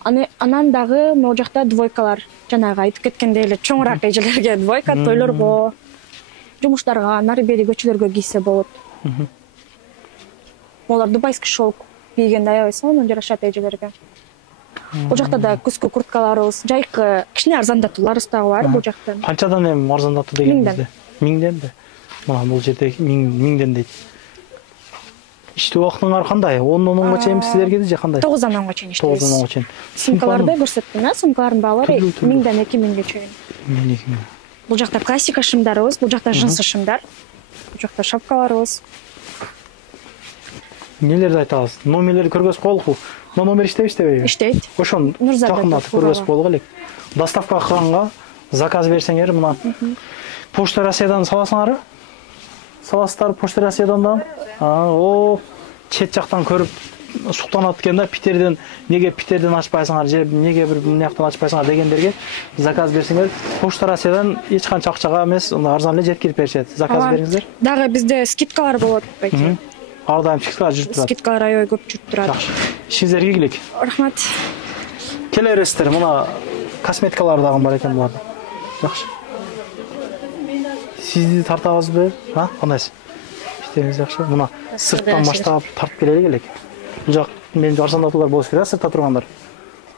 Анан дагы могу жакта двойкалар. Жанагы айтып кеткендей эле чоңураак эжелерге двойка, тойлорго, жумуштарга, нары бери көчөлөргө кийсе болот. Олар дубайский шелк кийгенде аябай сонун жарашат эжелерге. Бул жакта да күзгү курткаларыбыз, жайкы кичине арзандатууларыбыз дагы бар бул жакта. Канчадан эми арзандатуу дегенибизде? 1000ден да. Мына бул жерде 1000ден дейт. Иштөө убактыңар кандай? 10дон 10го чейин силерге же кандай? 9дан 10го чейин иштейбиз. 9дан 10го чейин. Сумкаларды көрсөттүм, сумкалардын баалары 1000ден 2000ге чейин. 1000. Бул жакта классика шымдарыбыз, бул жакта жынсы шымдар. Бул жакта шапкаларыбыз. Нелерди айта аласыз? Номерлерди көргөзүп коелукпу? Номер иштейби? Иштейт. Ошону жакындатып көргөзүп коелук элек. Доставка кылганга заказ берсеңер, мына Почта Россиядан саласыңар? Саласыздар Почта Россиядан да? О, чет жактан көрүп суктанат экен да, Питерден, неге Питерден ачпайсыңар, же неге бир мынаяктан ачпайсыңар дегендерге заказ берсеңер, Почта Россиядан эч канча акчага эмес, арзан эле жеткирип беришет. Заказ бериңиздер. Дагы бизде скидкалар болот беке. Ар дайым скидкалар жүрүп турат. Скидкалар аябай көп жүрүп турат. Жакшы. Ишиңизге ийгилик. Рахмат. Келе бересиздер, мына косметикалар дагы бар экен буларда. Жакшы. Сизди тартабызбы? Кандайсыз? Иштериңиз жакшы. Мына сырттан баштап тартып келели элек. Бул жак менин арзандатуулар болуш керек, сыртта тургандар.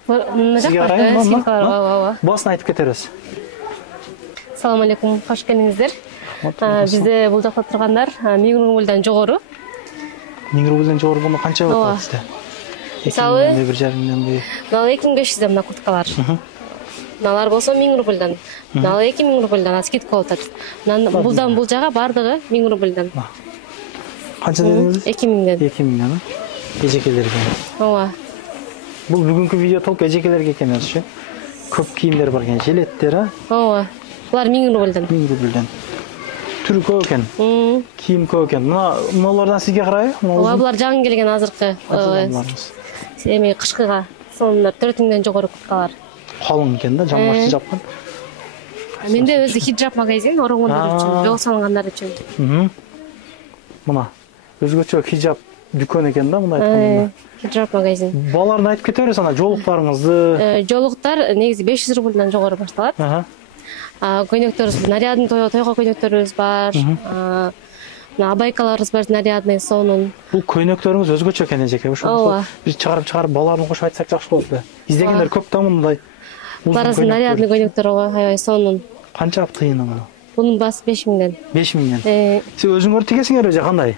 Сизге карайм, баасын айтып кетерсиз. Assalamu alaikum, хош келиңиздер. Бизде бул жакта тургандар 1000 рубльдан жогору. 1000 рубльдан жогору буну канча болот сизде? Мисалы 1,5 миңден. Мына 2500 мына курткалар. Мыналар болсо 1000 рубльдан. Мына 2000 рубльдан скидка болот. Булдан бул жага бардыгы 1000 рубльдан. Канча дедиңиз? 2000ден. 2000ден. Эжекелерге. Ооба. Бул бүгүнкү видео толук эжекелерге экен өзү. Көп кийимдер бар экен, жилеттер, Ооба. Булар 1000 рубльдан. 1000 рубльдан. Түрү көп экен. Кийим көп экен. Мыналардан сизге карайбы? Ооба, булар жаңы келген азыркы. Эми кышкыга сонун 4000ден жогору курткалар. Калың экен да, жамбашты жапкан. Менде өзү хиджаб магазин, орогондар үчүн, жол салгандар үчүн. Мына өзгөчө хиджаб дүкөн экен да, мындай айтканда. Хиджаб магазин. Балаларына айтып кете бересиз ана жолуктарыңызды. Жолуктар негизи 500 рубльдан жогору башталат. Көйнөктөрүбүз, нарядный тойго көйнөктөрүбүз бар. Абайкаларыбыз бар, нарядный, сонун. Бул көйнөктөрүңүз өзгөчө экен эжеке. Ошол биз чыгарып балаларына кошуп айтсак жакшы болот да. Издегендер көп да мындай. Барасы нарядный көйнөктөр аябай сонун. Канча тыйыны муну? Бунун баасы 5000ден. 5000ден. Сиз өзүңөр тигесиңерби же кандай?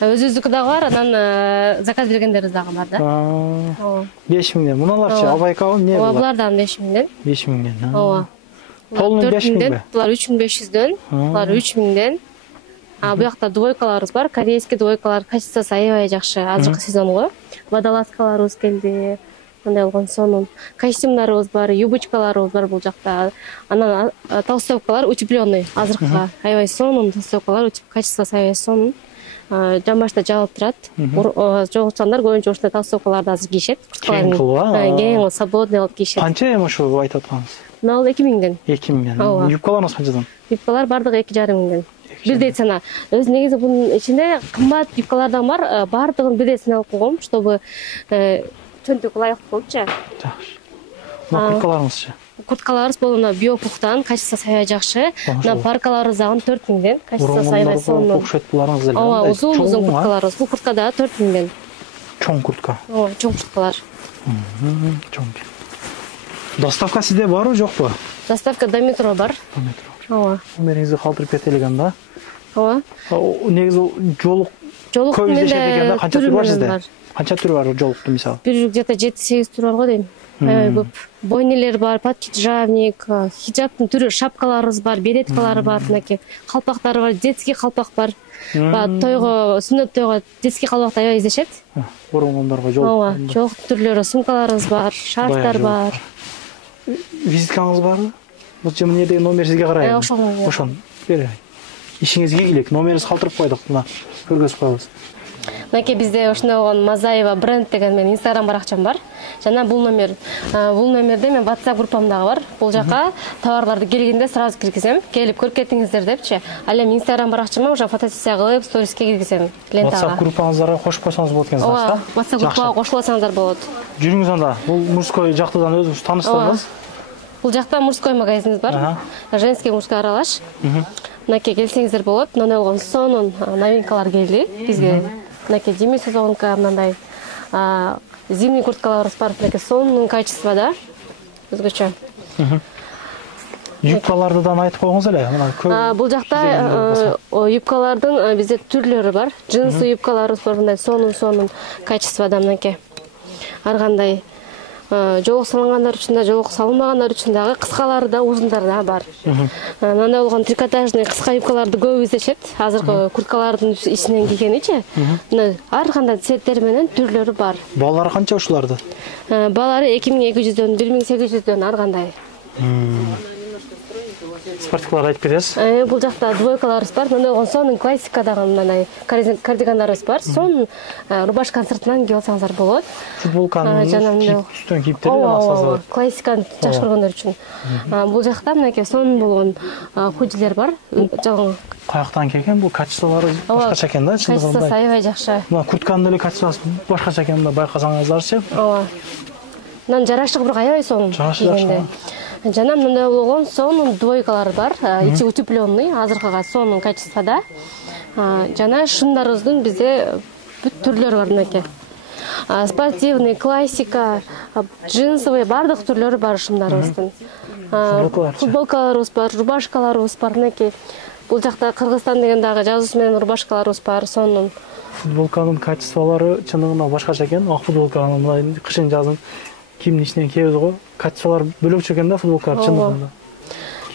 өзүбүздүкү дагы бар, анан заказ бергендерибиз дагы бар да. Ооба. 5000ден. Муналарчы абайкабы эмне Ооба, булар? булардан 5000ден. 5000ден. Ооба. Толуну 5000 Булар 3500дөн, булар 3000ден. Бу жакта двойкаларыбыз бар. Корейский двойкалар качествосу аябай жакшы. Азыркы сезонго водолазкаларыбыз келди. Мындай болгон сонун костюмдарыбыз бар, юбочкаларыбыз бар бул жакта. Анан толстовкалар утепленный. Азыркыга аябай сонун толстовкалар, качествосу аябай сонун. Жамбашта жабылып турат. Жогучандар көбүнчө ушундай толстовкаларды азыр кийишет. Кең кылып, кең свободный кылып кийишет. Канча эми ошо айтып атканыңыз? Мына бул 2000ден. 2000ден. Юбкаларыңыз канчадан? Юбкалар бардыгы 2500ден. Бирдей цена. Өз негизи бунун ичинде кымбат юбкалардан бар, бардыгын бирдей алып койгом, чтобы чөнтөк ылайык болупчу. Жакшы. Мына курткаларыңызчы? Курткаларыбыз бул биопухтан, качествосу аябай жакшы. Мына паркаларыбыз дагы 4000ден, качествосу аябай сонун. Окшойт буларыңыз эле. Ооба, узун курткаларыбыз. Бул куртка дагы 4000ден. Чоң куртка. Ооба, чоң курткалар. Чоң. Доставка сизде барбы, жокпу? Доставка до метро бар. До метро. Ооба. Номериңизди калтырып кетелеген да. Ооба. Негизи жолук Жолуктун менде канча түр бар сизде? Канча түр бар жолуктун мисалы? Бир где-то 7-8 түр бар го дейм. Аябай көп. Бойнелер бар, подкиджавник, хиджабтын түрү, шапкаларыбыз бар, береткалары бар, мынакей калпактары бар, детский калпак бар. Тойго, сүннөт тойго детский калпакты аябай издешет. Оронгондорго жолук. Ооба, жолук түрлөрү, сумкаларыбыз бар, шарфтар бар. Визиткаңыз барбы? Бул эмне деген номер сизге карайм. Ошон. Бери. Ишиңизге келек. Номерибизди калтырып койдук. Мына көргөзүп коебуз. Мынакей бизде ошондой болгон Мазаева бренд деген менин Instagram баракчам бар. Жана бул номерде мен WhatsApp группамдагы бар. Бул жака товарларды келгенде сразу киргизем. Келип көрүп кетиңиздер депчи. Ал эми Instagram баракчама уже фотосессия кылып, сториске киргизем лентага. WhatsApp группаңыздарга кошуп койсоңуз болот экен, значит, да? WhatsApp группага кошуп алсаңыздар болот. Жүрүңүз анда. Бул мужской жактыдан өзүңүз тааныштырыңыз. Бул жакта мужской магазинибиз бар. Женский, мужской аралаш. Мынакей келсеңиздер болот. Мындай болгон сонун новинкалар келди бизге. Мынакей зимний сезонка, мындай зимний курткаларыбыз бар, мынакей сонун качествода. Өзгөчө. Юбкалардан айтып койгоңуз эле. Бул жакта юбкалардын бизде түрлөрү бар. Джинсы юбкаларыбыз бар, мындай сонун качествода мынакей. Ар кандай жолук салынгандар үчүн да, жолук салынбагандар үчүн дагы кыскалары да, узундары да бар. Мындай болгон трикотажный кыска юбкаларды көп издешет. Азыркы курткалардын ичинен кийгеничи. Ар кандай цветтери менен түрлөрү бар. Баалары канча ушуларды? Баалары 2200дөн, 1800дөн ар кандай. Спортивкаларды айтып кетесиз. Бул жакта двойкаларыбыз бар. Мындай болгон сонун классикадагы мындай кардигандарыбыз бар. Сонун рубашканын сыртынан кийип алсаңыздар болот. Футболканын үстүнөн кийип берген максаты. Классиканы жакшы көргөндөр үчүн. Бул жакта мынакей сонун болгон худилер бар. Каяктан келген бул качестволору башкача экен да, чындыгында. Качествосу аябай жакшы. Мына куртканын эле качествосу башкача экенин байкасаңыздарчы. Ооба. Мынын жараштыгы бирок аябай сонун кийгенде. Жана мындай болгон сонун двойкалар бар. Ичи утепленный, азыркыга сонун качествода. Жана шымдарыбыздын бизде бүт түрлөрү бар мынакей. Спортивный, классика, джинсовый, бардык түрлөрү бар шымдарыбыздын. Футболкаларыбыз бар, рубашкаларыбыз бар мынакей. Бул жакта Кыргызстан деген дагы жазуусу менен рубашкаларыбыз бар, сонун. Футболканын качестволору чындыгында башкача экен. Ак футболканын мындай кышын жазын кийимдин ичинен кийебиз го. Качестволор бөлөкчө экен да футболкалар чындыгында.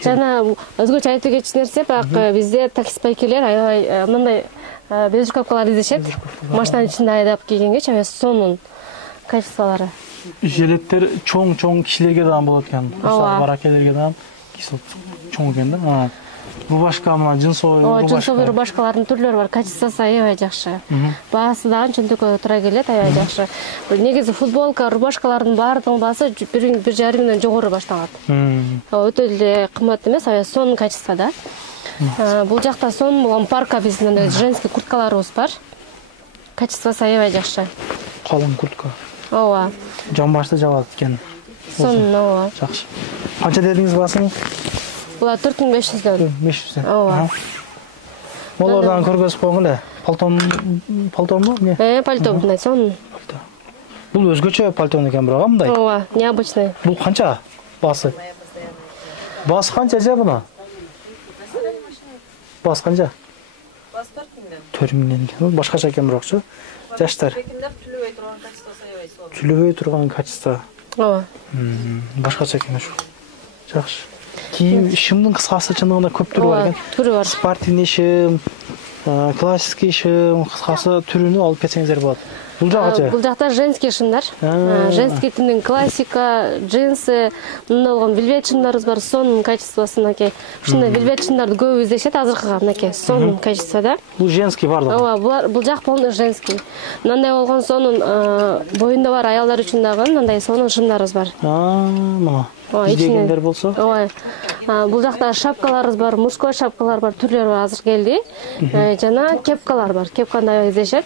Жана өзгөчө айтып кетчү нерсе, бак бизде такси байкелер аябай мындай безрукавкалар издешет. Машинанын ичинде айдап кийгенге аябай сонун качестволору. Жилеттер чоң кишилерге дагы болот экен. Баракелерге дагы чоң экен да. Рубашка, мына джинсовый рубашка. Джинсовый рубашкалардын түрлөрү бар, качествосу аябай жакшы. Баасы дагы чөнтөккө туура келет, аябай жакшы. Негизи футболка, рубашкалардын баардыгынын баасы 1,5 миңден жогору башталат. Өтө эле кымбат эмес, аябай сонун качествода. Бул жакта сонун болгон парка биздин женский курткаларыбыз бар. Качествосу аябай жакшы. Калың куртка. Ооба. Жамбашты жабат экен. Сонун, ооба. Жакшы. Канча дедиңиз баасын? Булар 4500дөн. 500дөн. Ооба. Олордан көргөзүп койгон эле. Пальтонбу? Эмне? Пальто мындай сонун. Бул өзгөчө пальто экен бирок, мындай. Ооба, необычный. Бул канча баасы? Баасы канча же буну? Баасы канча? Баасы 4000ден. 4 миңден экен. Башкача экен бирокчу. Жаштар. Түлөбөй турган качество. ооба. Башкача экен ушу. Жакшы. Кийим шымдын кыскасы чындыгында көп түрү бар экен. Түрү бар. Спортивный шым, классический шым, кыскасы түрүнү алып кетсеңиздер болот. Бул жакчы. Бул жакта женский шымдар. Женский типтин классика, джинсы, мындай болгон вельвет шымдарыбыз бар, сонун качествосы мынакей. Ушундай вельвет шымдарды көп издешет азыркыга мынакей, сонун качествода. Бул женский бардыгы. Ооба, бул жак полный женский. Мындай болгон сонун боюнда бар аялдар үчүн дагы мындай сонун шымдарыбыз бар. Мына. Издегендер болсо. Ооба. Бул жакта шапкаларыбыз бар, мужской шапкалар бар, түрлөрү бар азыр келди. Жана кепкалар бар, кепканы да издешет.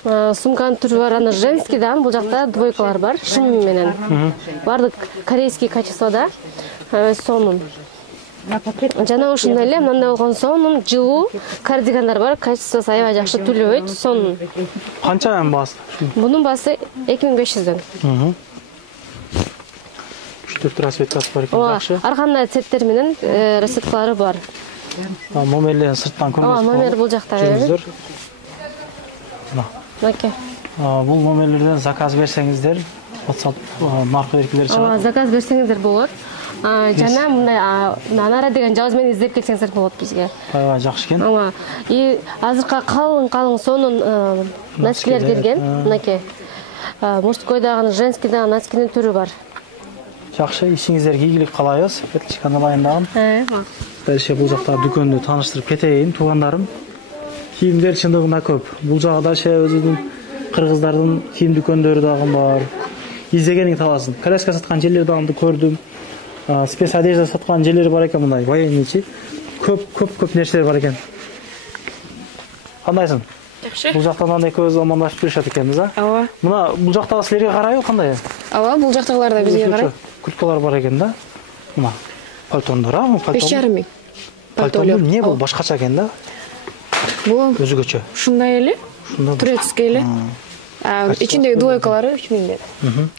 Сумканын түрү бар, аны женский да, бул жакта двойкалар бар, шым менен. Бардык корейский качествода, сонун. Жана ушундай эле мындай болгон сонун жылуу кардигандар бар, качествосы аябай жакшы түлөбөйт, сонун. Канча эми баасы? Бунун баасы 2500дөн. 3-4 расцветкасы бар экен, жакшы. Ар кандай цветтер менен расцветкалары бар. Номерлерин сырттан көмөсүз. Ооба, номер бул жакта. Мынакей. Бул номерлерден заказ берсеңиздер, WhatsApp наркы беркилер чыгат. Ооба, заказ берсеңиздер болот. Жана мындай Анара деген жабыз менен издеп келсеңиздер болот бизге. Аябай жакшы экен. Ооба. И азыркы калың сонун носкилер келген. Мынакей. Мужской дагы, женский дагы носкинин түрү бар. Жакшы, ишиңиздерге ийгилик каалайбыз. Светличка Налайындагы. Дальше бул жакта дүкөндү тааныштырып кетейин, туугандарым. Кийимдер чындыгында көп. Бул жагы дальше өзүнүн кыргыздардын кийим дүкөндөрү дагы бар. Издегениңди табасың. Коляска саткан жерлер дагы көрдүм. Спец одежда саткан жерлер бар экен мындай, военныйчи. Көп нерселер бар экен. Кандайсың? Жакшы. Бул жактан андай көз амандашып жүрүшөт экенбиз, а? Ооба. Мына бул жактагы силерге карайбы кандай? Ооба, бул жактагылар да бизге карайт. Курткалар бар экен да. Мына пальтондор, а? 5,5 миң. Пальтондор эмне бул башкача экен да? Бул өзгөчө. ушундай эле. Турецкий эле. Ичиндеги двойкалары 3 миңден.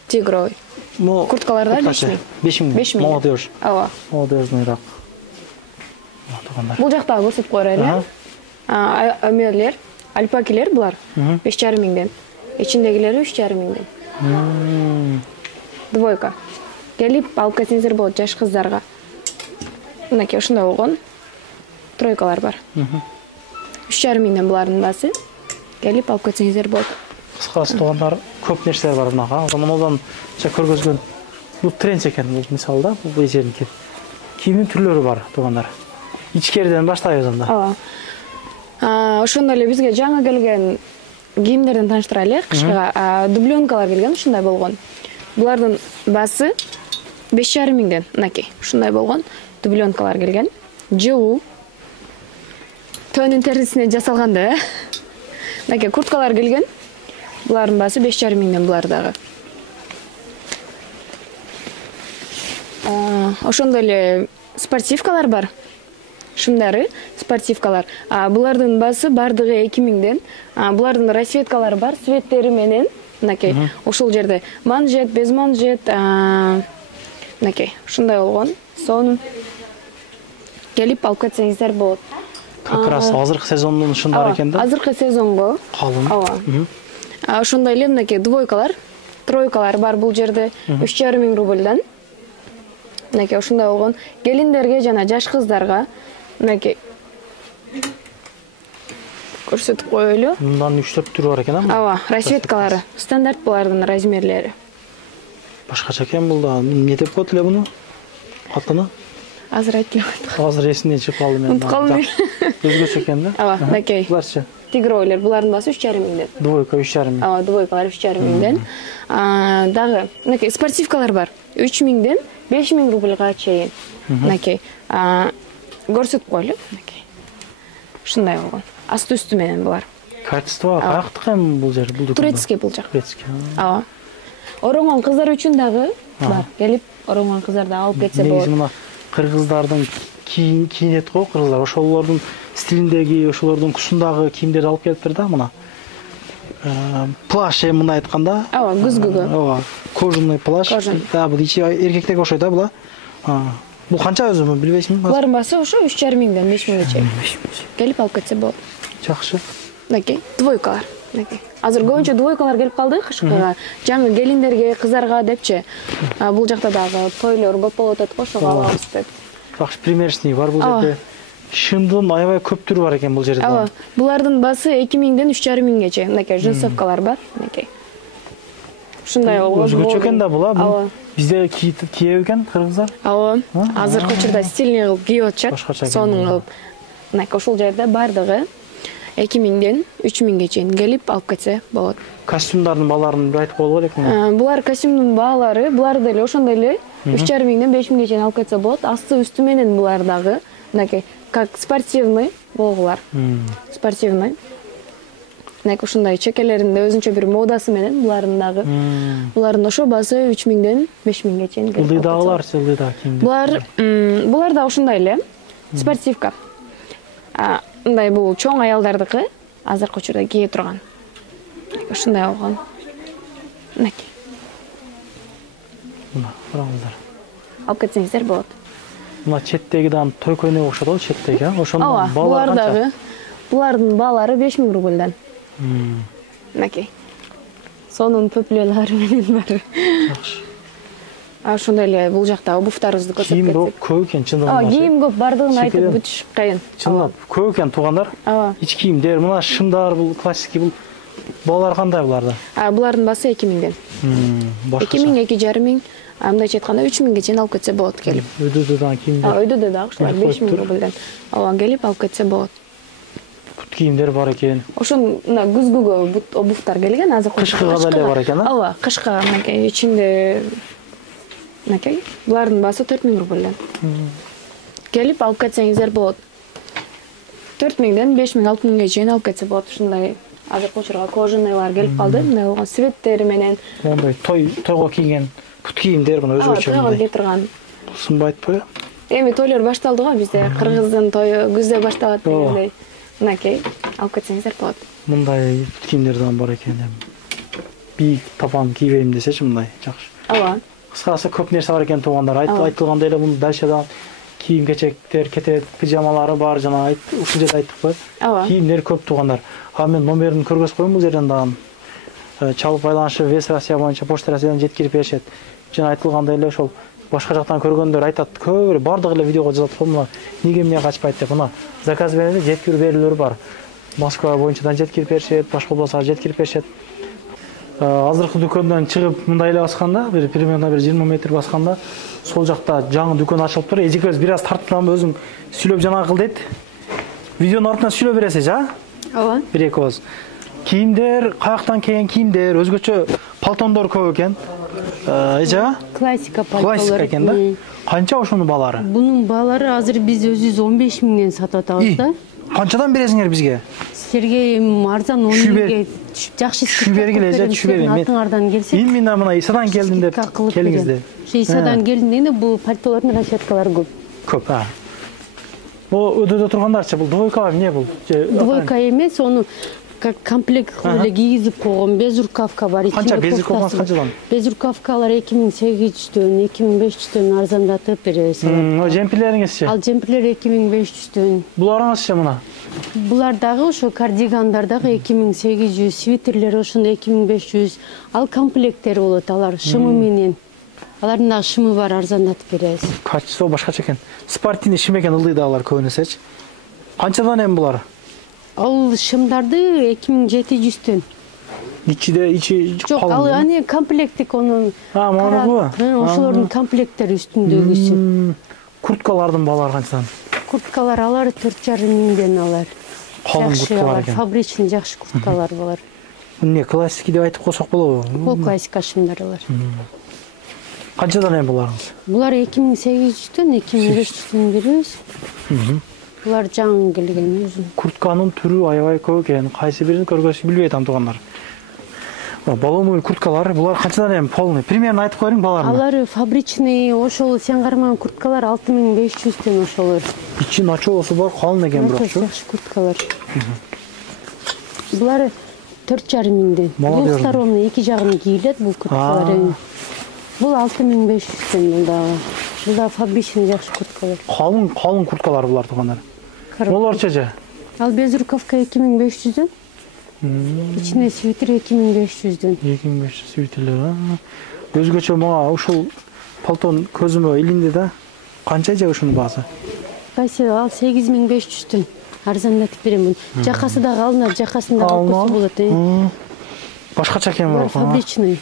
Тигровый. Курткаларда 5 миң. 5 миң. Молодежь. Ооба. Молодежныйраак. Бул жакта көрсөтүп коелу. Өмөрлөр, альпакилер булар 5,5 миңден. Ичиндегилери 3,5 миңден. Двойка. Келип алып кетсеңиздер болот жаш кыздарга. Мынакей ушундай болгон тройкалар бар. 3,5 миңден булардын баасы. Келип алып кетсеңиздер болот. Кыскасы туугандар, көп нерселер бар мынага. Романолдан көргөзгөн бул тренд экен, бул мисалы да, бул эженики. Кийимдин түрлөрү бар туугандар. Ичкериден баштайбыз анда. Ооба. Ошондой эле бизге жаңы келген кийимдерден тааныштырайлы. Кышкыга дубленкалар келген, ушундай болгон. Булардын баасы 5,5 миңден. Мынакей, ушундай болгон дубленкалар келген. Жылуу. Төнүн терисинен жасалган да. Мынакей курткалар келген. Булардын баасы 5,5 миңден булар дагы. Ошондой эле спортивкалар бар. Шымдары, спортивкалар. Булардын баасы бардыгы 2 миңден. Булардын расцветкалары бар, цветтери менен. Мынакей, ошол жерде манжет, без манжет, мынакей, ушундай болгон. Сонун келип алып кетсеңиздер болот. Как раз азыркы сезондун шымдары экен да. Азыркы сезонго. Калын. Ооба. Ошондой эле мынакей двойкалар, тройкалар бар бул жерде 3,5 миң рубльдан. Мынакей ушундай болгон келиндерге жана жаш кыздарга мынакей көрсөтүп коелу. Мындан 3-4 түрү бар экен, а? Ооба, расцветкалары стандарт булардын размерлери. Башкача экен бул да. Эмне деп коет эле буну? Атына? Азыр айтып атат. Азыр эсимден чыгып калды мен. Унутуп калдым. Өзгөчө экен да. Ооба, мынакей. Буларчы. Тигровлер булардын баасы 3,5 миңден. Двойка 3,5 миң. Ооба, двойкалар 3,5 миңден. Дагы мынакей спортивкалар бар. 3 миңден 5 миң рубльга чейин. Мынакей. Көрсөтүп коелу, мынакей. Ушундай болгон. Асты үстү менен булар. Качество каяктык эми бул жер, бул дүкөн? Турецкий бул жак. Турецкий. Ооба. Оронгон кыздар үчүн дагы бар. Келип оронгон кыздарды алып кетсе болот. Негизи мына кыргыздардын кийинет го кыргыздар. Ошолордун стилиндеги, ошолордун вкусундагы кийимдерди алып келиптир да мына. Плаш мындай айтканда. Ооба, күзгүгө. Ооба, кожаный плаш. Да, бул ичи эркектеге окшойт да бул. Бул канча өзү билбейсиңби? Булардын баасы ошо 3,5 миңден 5 миңге чейин. Келип алып кетсе болот. Жакшы. Мынакей двойкалар. Мынакей. Азыр көбүнчө двойкалар келип калды кышкыга. Жаңы келиндерге, кыздарга депчи. Бул жакта дагы тойлор көп болуп атат го, ошого алабыз деп. Жакшы примерчный бар бул жерде. Шындын аябай көп түрү бар экен бул жерде. Ооба. Булардын баасы 2000ден 3500гече. Мынакей джинсовкалар бар. Мынакей. Ушундай болгон. Өзгөчө экен да бул, а? Бизде кийеп экен кыргыздар. Ооба. Азыркы учурда стильный кылып кийип атышат. Сонун кылып. Мынакей ушул жерде бардыгы 2000ден 3000ге чейин келип алып кетсе болот. Костюмдардын бааларын бир айтып коелу экен. Булар костюмдун баалары, булар деле ошондой эле 3500ден 5000ге чейин алып кетсе болот. Асты үстү менен булар дагы мынакей как спортивный болгулар. Спортивный. Мынакей ушундай чекелеринде өзүнчө бир модасы менен булардын дагы. Булардын ошо баасы 3000ден 5000ге чейин келип. Ылдыдагылар, ылдыда кийимдер. Булар да ошондой эле. Спортивка. Мындай бул чоң аялдардыкы азыркы учурда кие турган. Ушундай болгон. Мынакей. Мына караңыздар. Алып кетсеңиздер болот. Мына четтеги дагы той көйнөк окшот го, четтеги, а? Ошондон баалар дагы. Булардын баалары 5000 рубльдан. Мынакей. Сонун пөплөлөр менен бар. Жакшы. Ошондой эле бул жакта обувтарыбызды көрсөтүп кетсек. Кийим көп экен, чындыгында. Кийим көп, бардыгын айтып бүтүш кыйын. Чындап, көп экен туугандар. Ич кийимдер, мына шымдар, бул классикий, бул баалар кандай буларда? Булардын баасы 2000ден. 2000, 2500, мындайча айтканда 3000ге чейин алып кетсе болот келип. Өйдөдө дагы кийимдер. Өйдөдө дагы ушулар 5000 рубльдан. Келип алып кетсе болот. Бут кийимдер бар экен. Ошон мына күзгүгө обувтар келген, азыр кышкыга деле бар экен, а? Ооба, кышка мынакей ичинде мынакей. Булардын баасы 4000 рубльдан. Келип алып кетсеңиздер болот. 4000ден 5000, 6000ге чейин алып кетсе болот. Ушундай азыркы учурга кожаныйлар келип калды. Мындай болгон светтери менен. Мондай тойго кийген бут кийимдер мына өзгөчө. Тойго кие турган. Сымбайтпы? Эми тойлор башталды го бизде. Кыргыздын тою күздө башталат дегендей. Мынакей алып кетсеңиздер болот. Мындай кийимдер дагы бар экен. Бийик тапан кийбейм десечи мындай жакшы. Ооба. Кыскасы көп нерсе бар экен туугандар. Айтылгандай эле муну дальшада кийим кечектер кетет, пижамалары бар, жана ушул жерде айттык го. Кийимдер көп туугандар. Мен номерин көргөзүп коеюн бул жерден дагы. Чалып байланышып Вес Россия боюнча почта Россиядан жеткирип беришет. Жана айтылгандай эле ошол башка жактан көргөндөр айтат, көп бардык эле видеого жазат го, мына неге эмне качпайт деп. Мына заказ беренде жеткирип берүүлөр бар. Москва боюнчадан жеткирип беришет, башка областарга жеткирип беришет. Азыркы дүкөндөн чыгып мындай эле басканда, бир примерно 20 метр басканда, сол жакта жаңы дүкөн ачылып тур. Эжекебиз бир аз тартып өзүң сүйлөп жана кыл дейт. Видеонун артынан сүйлөп бересиз, а? Ооба. Бир эки ооз. Кийимдер, каяктан келген кийимдер, өзгөчө палтондор көп экен. Эже? Классика пальтолор. Классика экен да? Канча ошонун баалары? Бунун баалары азыр биз өзүбүз 15000ден сатып атабыз да. Канчадан бересиңер бизге? Силерге арзан 10.000ге жакшы түшүп бергиле, түшүп бергиле. Атыңардан келсек. Именно мына Исадан келдим деп келиңизде. Исадан келдим дегенде бул пальтолордун расчеткалары көп. Көп, а. Бул өдөдө тургандарчы, бул двойкалар эмне бул? Двойка эмес, ону как комплект кылып эле кийгизип койгон безрукавка бар. Канча безрукавка канчадан? Безрукавкалар 2800дөн, 2500дөн арзандатып беребиз. Жемпирлериңизчи? Ал жемпирлер 2500дөн. Буларыңызчы мына? Булар дагы ошо кардигандар дагы 2800, свитерлер ошондо 2500. Ал комплекттер болот, алар шымы менен. Алардын дагы шымы бар, арзандатып беребиз. Качество башкача экен. Спортивный шым экен, ылдыйдагылар көбүнөсөчү. Канчадан эми булар? Ал шымдарды 2700дөн. Ичи Жок, ал аны комплекттик онун. Моногу? Ошолордун комплекттери үстүндөгүсү. Курткалардын баалары канчадан? Курткалар алар 4500ден алар. Калың курткалар экен. Фабричный жакшы курткалар болар. Эмне классики деп айтып койсок болобу? Бул классика шымдар алар. Канчадан эми буларыңыз? Булар 2800дөн 2500дөн беребиз. Булар жаңы келген өзү. Куртканын түрү аябай көп экен. Кайсы бирин көргөзүп билбей атам туугандар. Баломой курткалар, булар канчадан эми полный? Примерно айтып коюң баларны. Алар фабричный, ошол сен кармаган курткалар 6500дөн ошолор. Ичин ачоосу бар, калың экен бирокчу. Жакшы курткалар. Булар 4500ден. Бул сторонный эки жагын кийилет бул курткалар. Бул 6500ден бул дагы. Бул да фабричный жакшы курткалар. Калың курткалар булар туугандар. Олорчу же? Ал безруковка 2500'дөн. İçine свитер 2500'дөн. 2500 свитерлер. Өзгөчө мага ушул пальтонун көзүмө илинди да. Канча же ушунун баасы? Кайсы ал 8500'дөн. Арзандатып беремин. Жакасы да алынат, жакасында алпысы болот. Башкача экен бирок. Фабричный.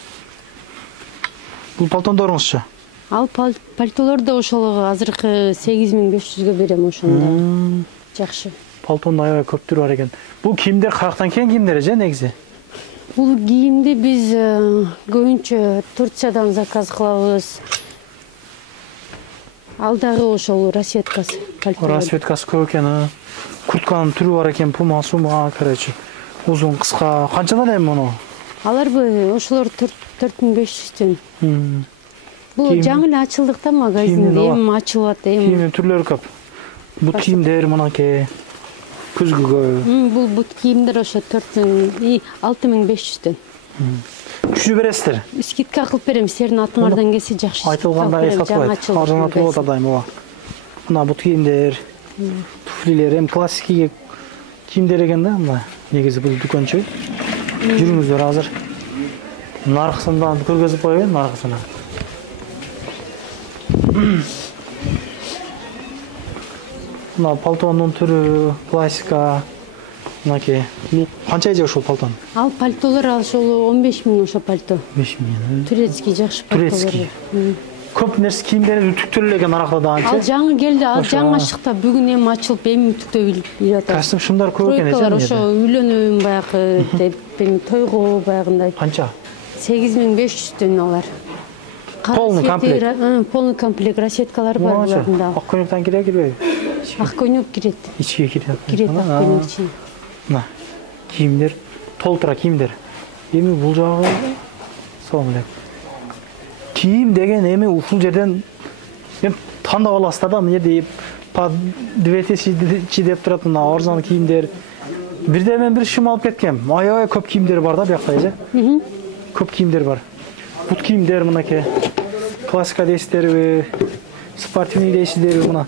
Бул пальтондоруңузчу? Ал пальтолор да ошол азыркы 8500'гө берем ошондо. Жакшы. Пальтонун аябай көп түрү бар экен. Бул кийимдер каяктан келген кийимдер же негизи? Бул кийимди биз көбүнчө Турциядан заказ кылабыз. Ал дагы ошол расветкасы. Расветкасы көп экен. Куртканын түрү бар экен, пума, сума, короче. Узун, кыска. Канчадан эми муну? Аларбы ошолор 4500'дөн. Бул жаңы эле ачылдык да магазинде, эми ачылып атат. Кийимдин түрлөрү көп. Бут кийимдер мынакей күзгүгө. Бул бут кийимдер ошо 6500'дөн. Түшү бересиздер. Скидка кылып берем, силердин атыңардан келсе жакшы. Айтылганда эсатпайт. Арзанатып болот атайм буга. Мына бут кийимдер, туфлилер, эми классикий кийимдер экен да, мына. Негизи бул дүкөнчү. Жүрүңүздөр азыр. Наркысынан көргөзүп коеюн, наркысына. Мына пальтонун түрү, классика. Мынакей. Канча же ушул пальтон? Ал пальтолор ошол 15 000 ошо пальто. 5 000. Турецкий жакшы пальтолор. Турецкий. Көп нерсе кийимдери үтүктөлүп элек наракта да анча. Ал жаңы келди, ал жаңы чыкты. Бүгүн эми ачылып, эми үтүктөп атат. Костюм шумдар көп экен эже. Ошо үйлөнөм баягы деп, тойго баягындай. Канча? 8500'дөн алар. Полный комплект. Полный комплект расеткалар бар буларында. Ак көйнөктөн кирбейби? Ак көйнөк кирет. Ичиге кирет. Кирет ак көйнөк ичине. Мына кийимдер, толтура кийимдер. Эми бул жагы сол эле. Кийим деген эми ушул жерден эми тандап аласыздар да, мына жерде по 2000 деп турат мына арзан кийимдер. Бирде мен бир шым алып кеткем. Аябай көп кийимдер бар да буякта эже. Көп кийимдер бар. Бут кийимдер мынакей. Классика дейсиздерби, спортивный дейсиздерби мына.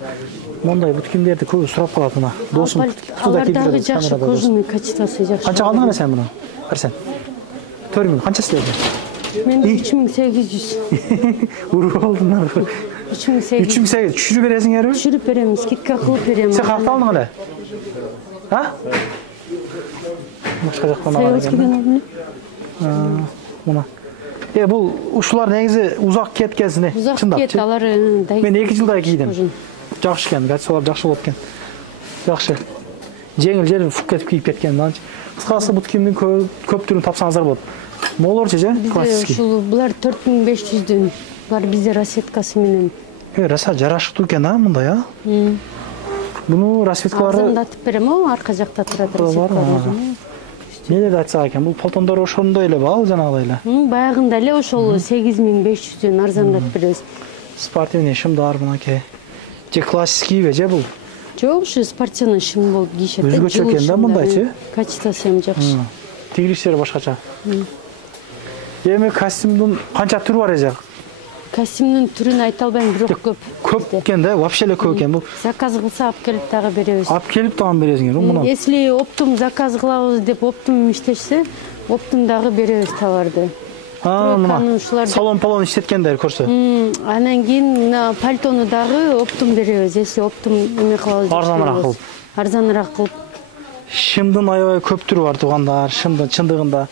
Мондай бут кийимдерди көп сурап калат мына. Досум кутуда кийип Алардагы жакшы, кожаный качествосы жакшы. Канча алдың эле сен муну? Карсен. 4000. Канча силерде? Мен 3800. Уруп алдыңар. 3800. 3800 түшүрүп бересиңерби? Түшүрүп берем, скидка кылып берем. Сен каяктан алдың эле? А? Башка жактан алган экен. Мына. Бул ушулар негизи узак кеткенсине. Узак кет, алар Мен 2 жылдай кийдим. Жакшы экен, качестволор жакшы болуп экен. Жакшы. Жеңил жер фук кетип кийип кеткен. Кыскасы бут кийимдин көп түрүн тапсаңыздар болот. Молорчу же? Классикий. Ушул булар 4500'дөн. Булар бизде расветкасы менен. Раса жарашыктуу экен а мындай а? Буну расветкалары Арзандатып берем, арка жакта турат расветкалар. Не деп айтсак экен, бул пальтондор ошондой эле бал жанагыдай эле. Баягында эле ошол 8500'дөн арзандатып беребиз. Спортивный шымдар мынакей. Же классикийби же бул? Жок, ушу спортивный шым болуп кийишет. Өзгөчө экен да мындайчы? Качествосы эми жакшы. Тигириштери башкача. Эми костюмдун канча түрү бар эже? Костюмдун түрүн айта албайм, бирок көп. Көп экен да, вообще эле көп экен бул. Заказ кылса алып келип дагы беребиз. Алып келип дагы бересиңер, мына. Если оптом заказ кылабыз деп оптом иштешсе, оптом дагы беребиз товарды. Мына. Салон-полон иштеткендер көрсө. Анан кийин пальтону дагы оптом беребиз, если оптом эме кылабыз. Арзаныраак кылып. Арзаныраак кылып. Шымдын аябай көп түрү бар туугандар, шымдын чындыгында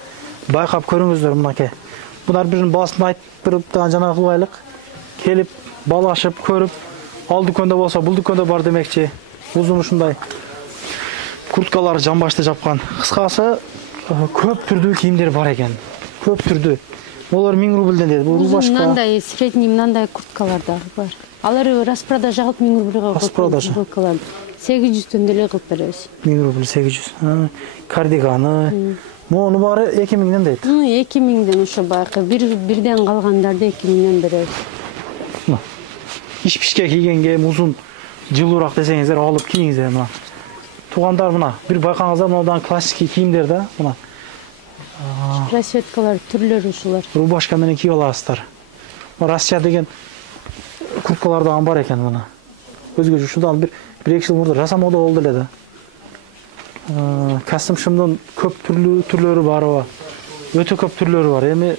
байкап көрүңүздөр мынакей. Булар биринин баасын айтып туруп жана кылбайлык. Келип, балашып, көрүп, ал дүкөндө болсо, бул дүкөндө бар демекчи. Узун ушундай курткалар жамбашты жапкан. Кыскасы, көп түрдүү кийимдер бар экен. Көп түрдүү. Олар 1000 рубльден дейт. Бул башка. Мындай средний мындай курткалар дагы бар. Алар распродажа кылып 1000 рубльга распродажа. 800'дөн деле кылып беребиз. 1000 рубль 800. Кардиганы. Мону бары 2000ден дейт. 2000ден ошо байкы бирден калгандарды 2000ден беребиз. Иш пишке кийгенге узун жылуураак десеңиздер алып кийиңиздер мына. Туугандар мына бир байкаңыздар мындан классикий кийимдер да мына. Расветкалар түрлөрү ушулар. Рубашка менен кийип аласыздар. Россия деген курткалар да бар экен мына. Өзгөчө ушудан бир 2 жыл мурда раса мода болду эле да. Кастым шымдын көп түрлөрү барбы? Өтө көп түрлөрү бар. Эми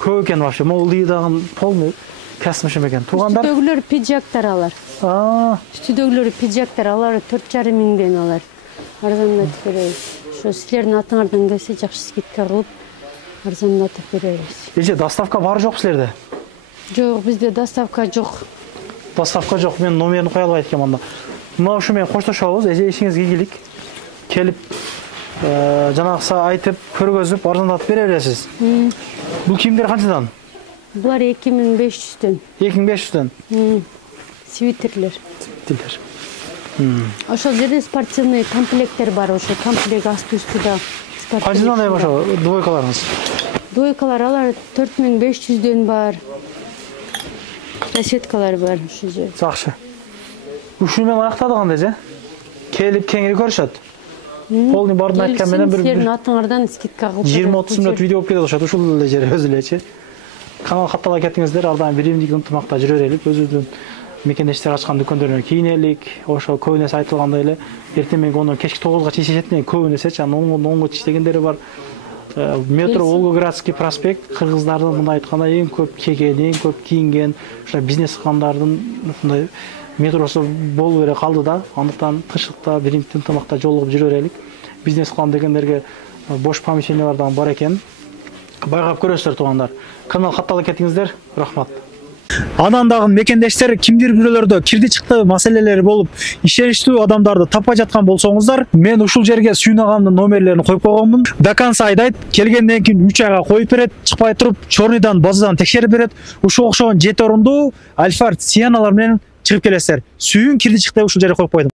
көп экен вообще. Могул дагы полный кастым шым экен. Туугандар? Үстүдөгүлөр пиджактар алар. Үстүдөгүлөр пиджактар, алар 4,5 миңден алар. Арзандатып беребиз. Ошо силердин атыңардан келсе жакшы скидка кылып арзандатып беребиз. Эже доставка бар жок силерде? Жок, бизде доставка жок. Доставка жок. Мен номерин кое албайт экенмин анда. Мына ушу менен коштошобуз. Эже ишиңизге ийгилик. Келип жанагысы айтып, көргөзүп, арзандатып бере бересиз. Бул кийимдер канчадан? Булар 2500дөн. 2500дөн. Свитерлер. Свитерлер. Ошол жерде спортивный комплекттер бар, ошо комплект асты үстү да. Канчадан эми ошо двойкаларыңыз? Двойкалар алар 4500дөн бар. Расеткалар бар ушул жерде. Жакшы. Ушуну менен аяктадык анда же? Келип кеңири көрүшөт. Полный бардын айткан менен бир силердин атыңардан скидка кылып 20-30 мүнөт видео болуп кетет ошол ушул эле жер өзү элечи. Канал каттала кетиңиздер, ар дайым биримдик ынтымакта жүрө берелик. Өзүбүздүн мекендештер ачкан дүкөндөрдөн кийинелик. Ошо көп нерсе айтылгандай эле. Эртең менен ону кечки 9га чейин ишеткен көп нерсечи, анан 10га иштегендери бар. Метро Волгоградский проспект кыргыздардын мындай айтканда эң көп кеген, эң көп кийинген, ошо бизнес кылгандардын ушундай метросу болуп бере калды да. Андыктан тышыкта биримдик ынтымакта жолугуп жүрө берелик. Бизнес кылам дегендерге бош помещениялар дагы бар экен. Байкап көрөсүздөр туугандар. Канал каттала кетиңиздер. Рахмат. Анан дагы мекендештер кимдир бирөөлөрдө кирди чыкты маселелери болуп, ишеничтүү адамдарды таппай жаткан болсоңуздар, мен ушул жерге Сүйүн агамдын номерлерин коюп койгонмун. До конца айдайт, келгенден кийин 3 айга коюп берет, чыкпай туруп, чорныйдан, базадан текшерип берет. Ушул окшогон 7 орундуу Альфард Сианалар менен чыгып келесиздер. Сүйүн кирди чыкты ушул жерге коюп койдум.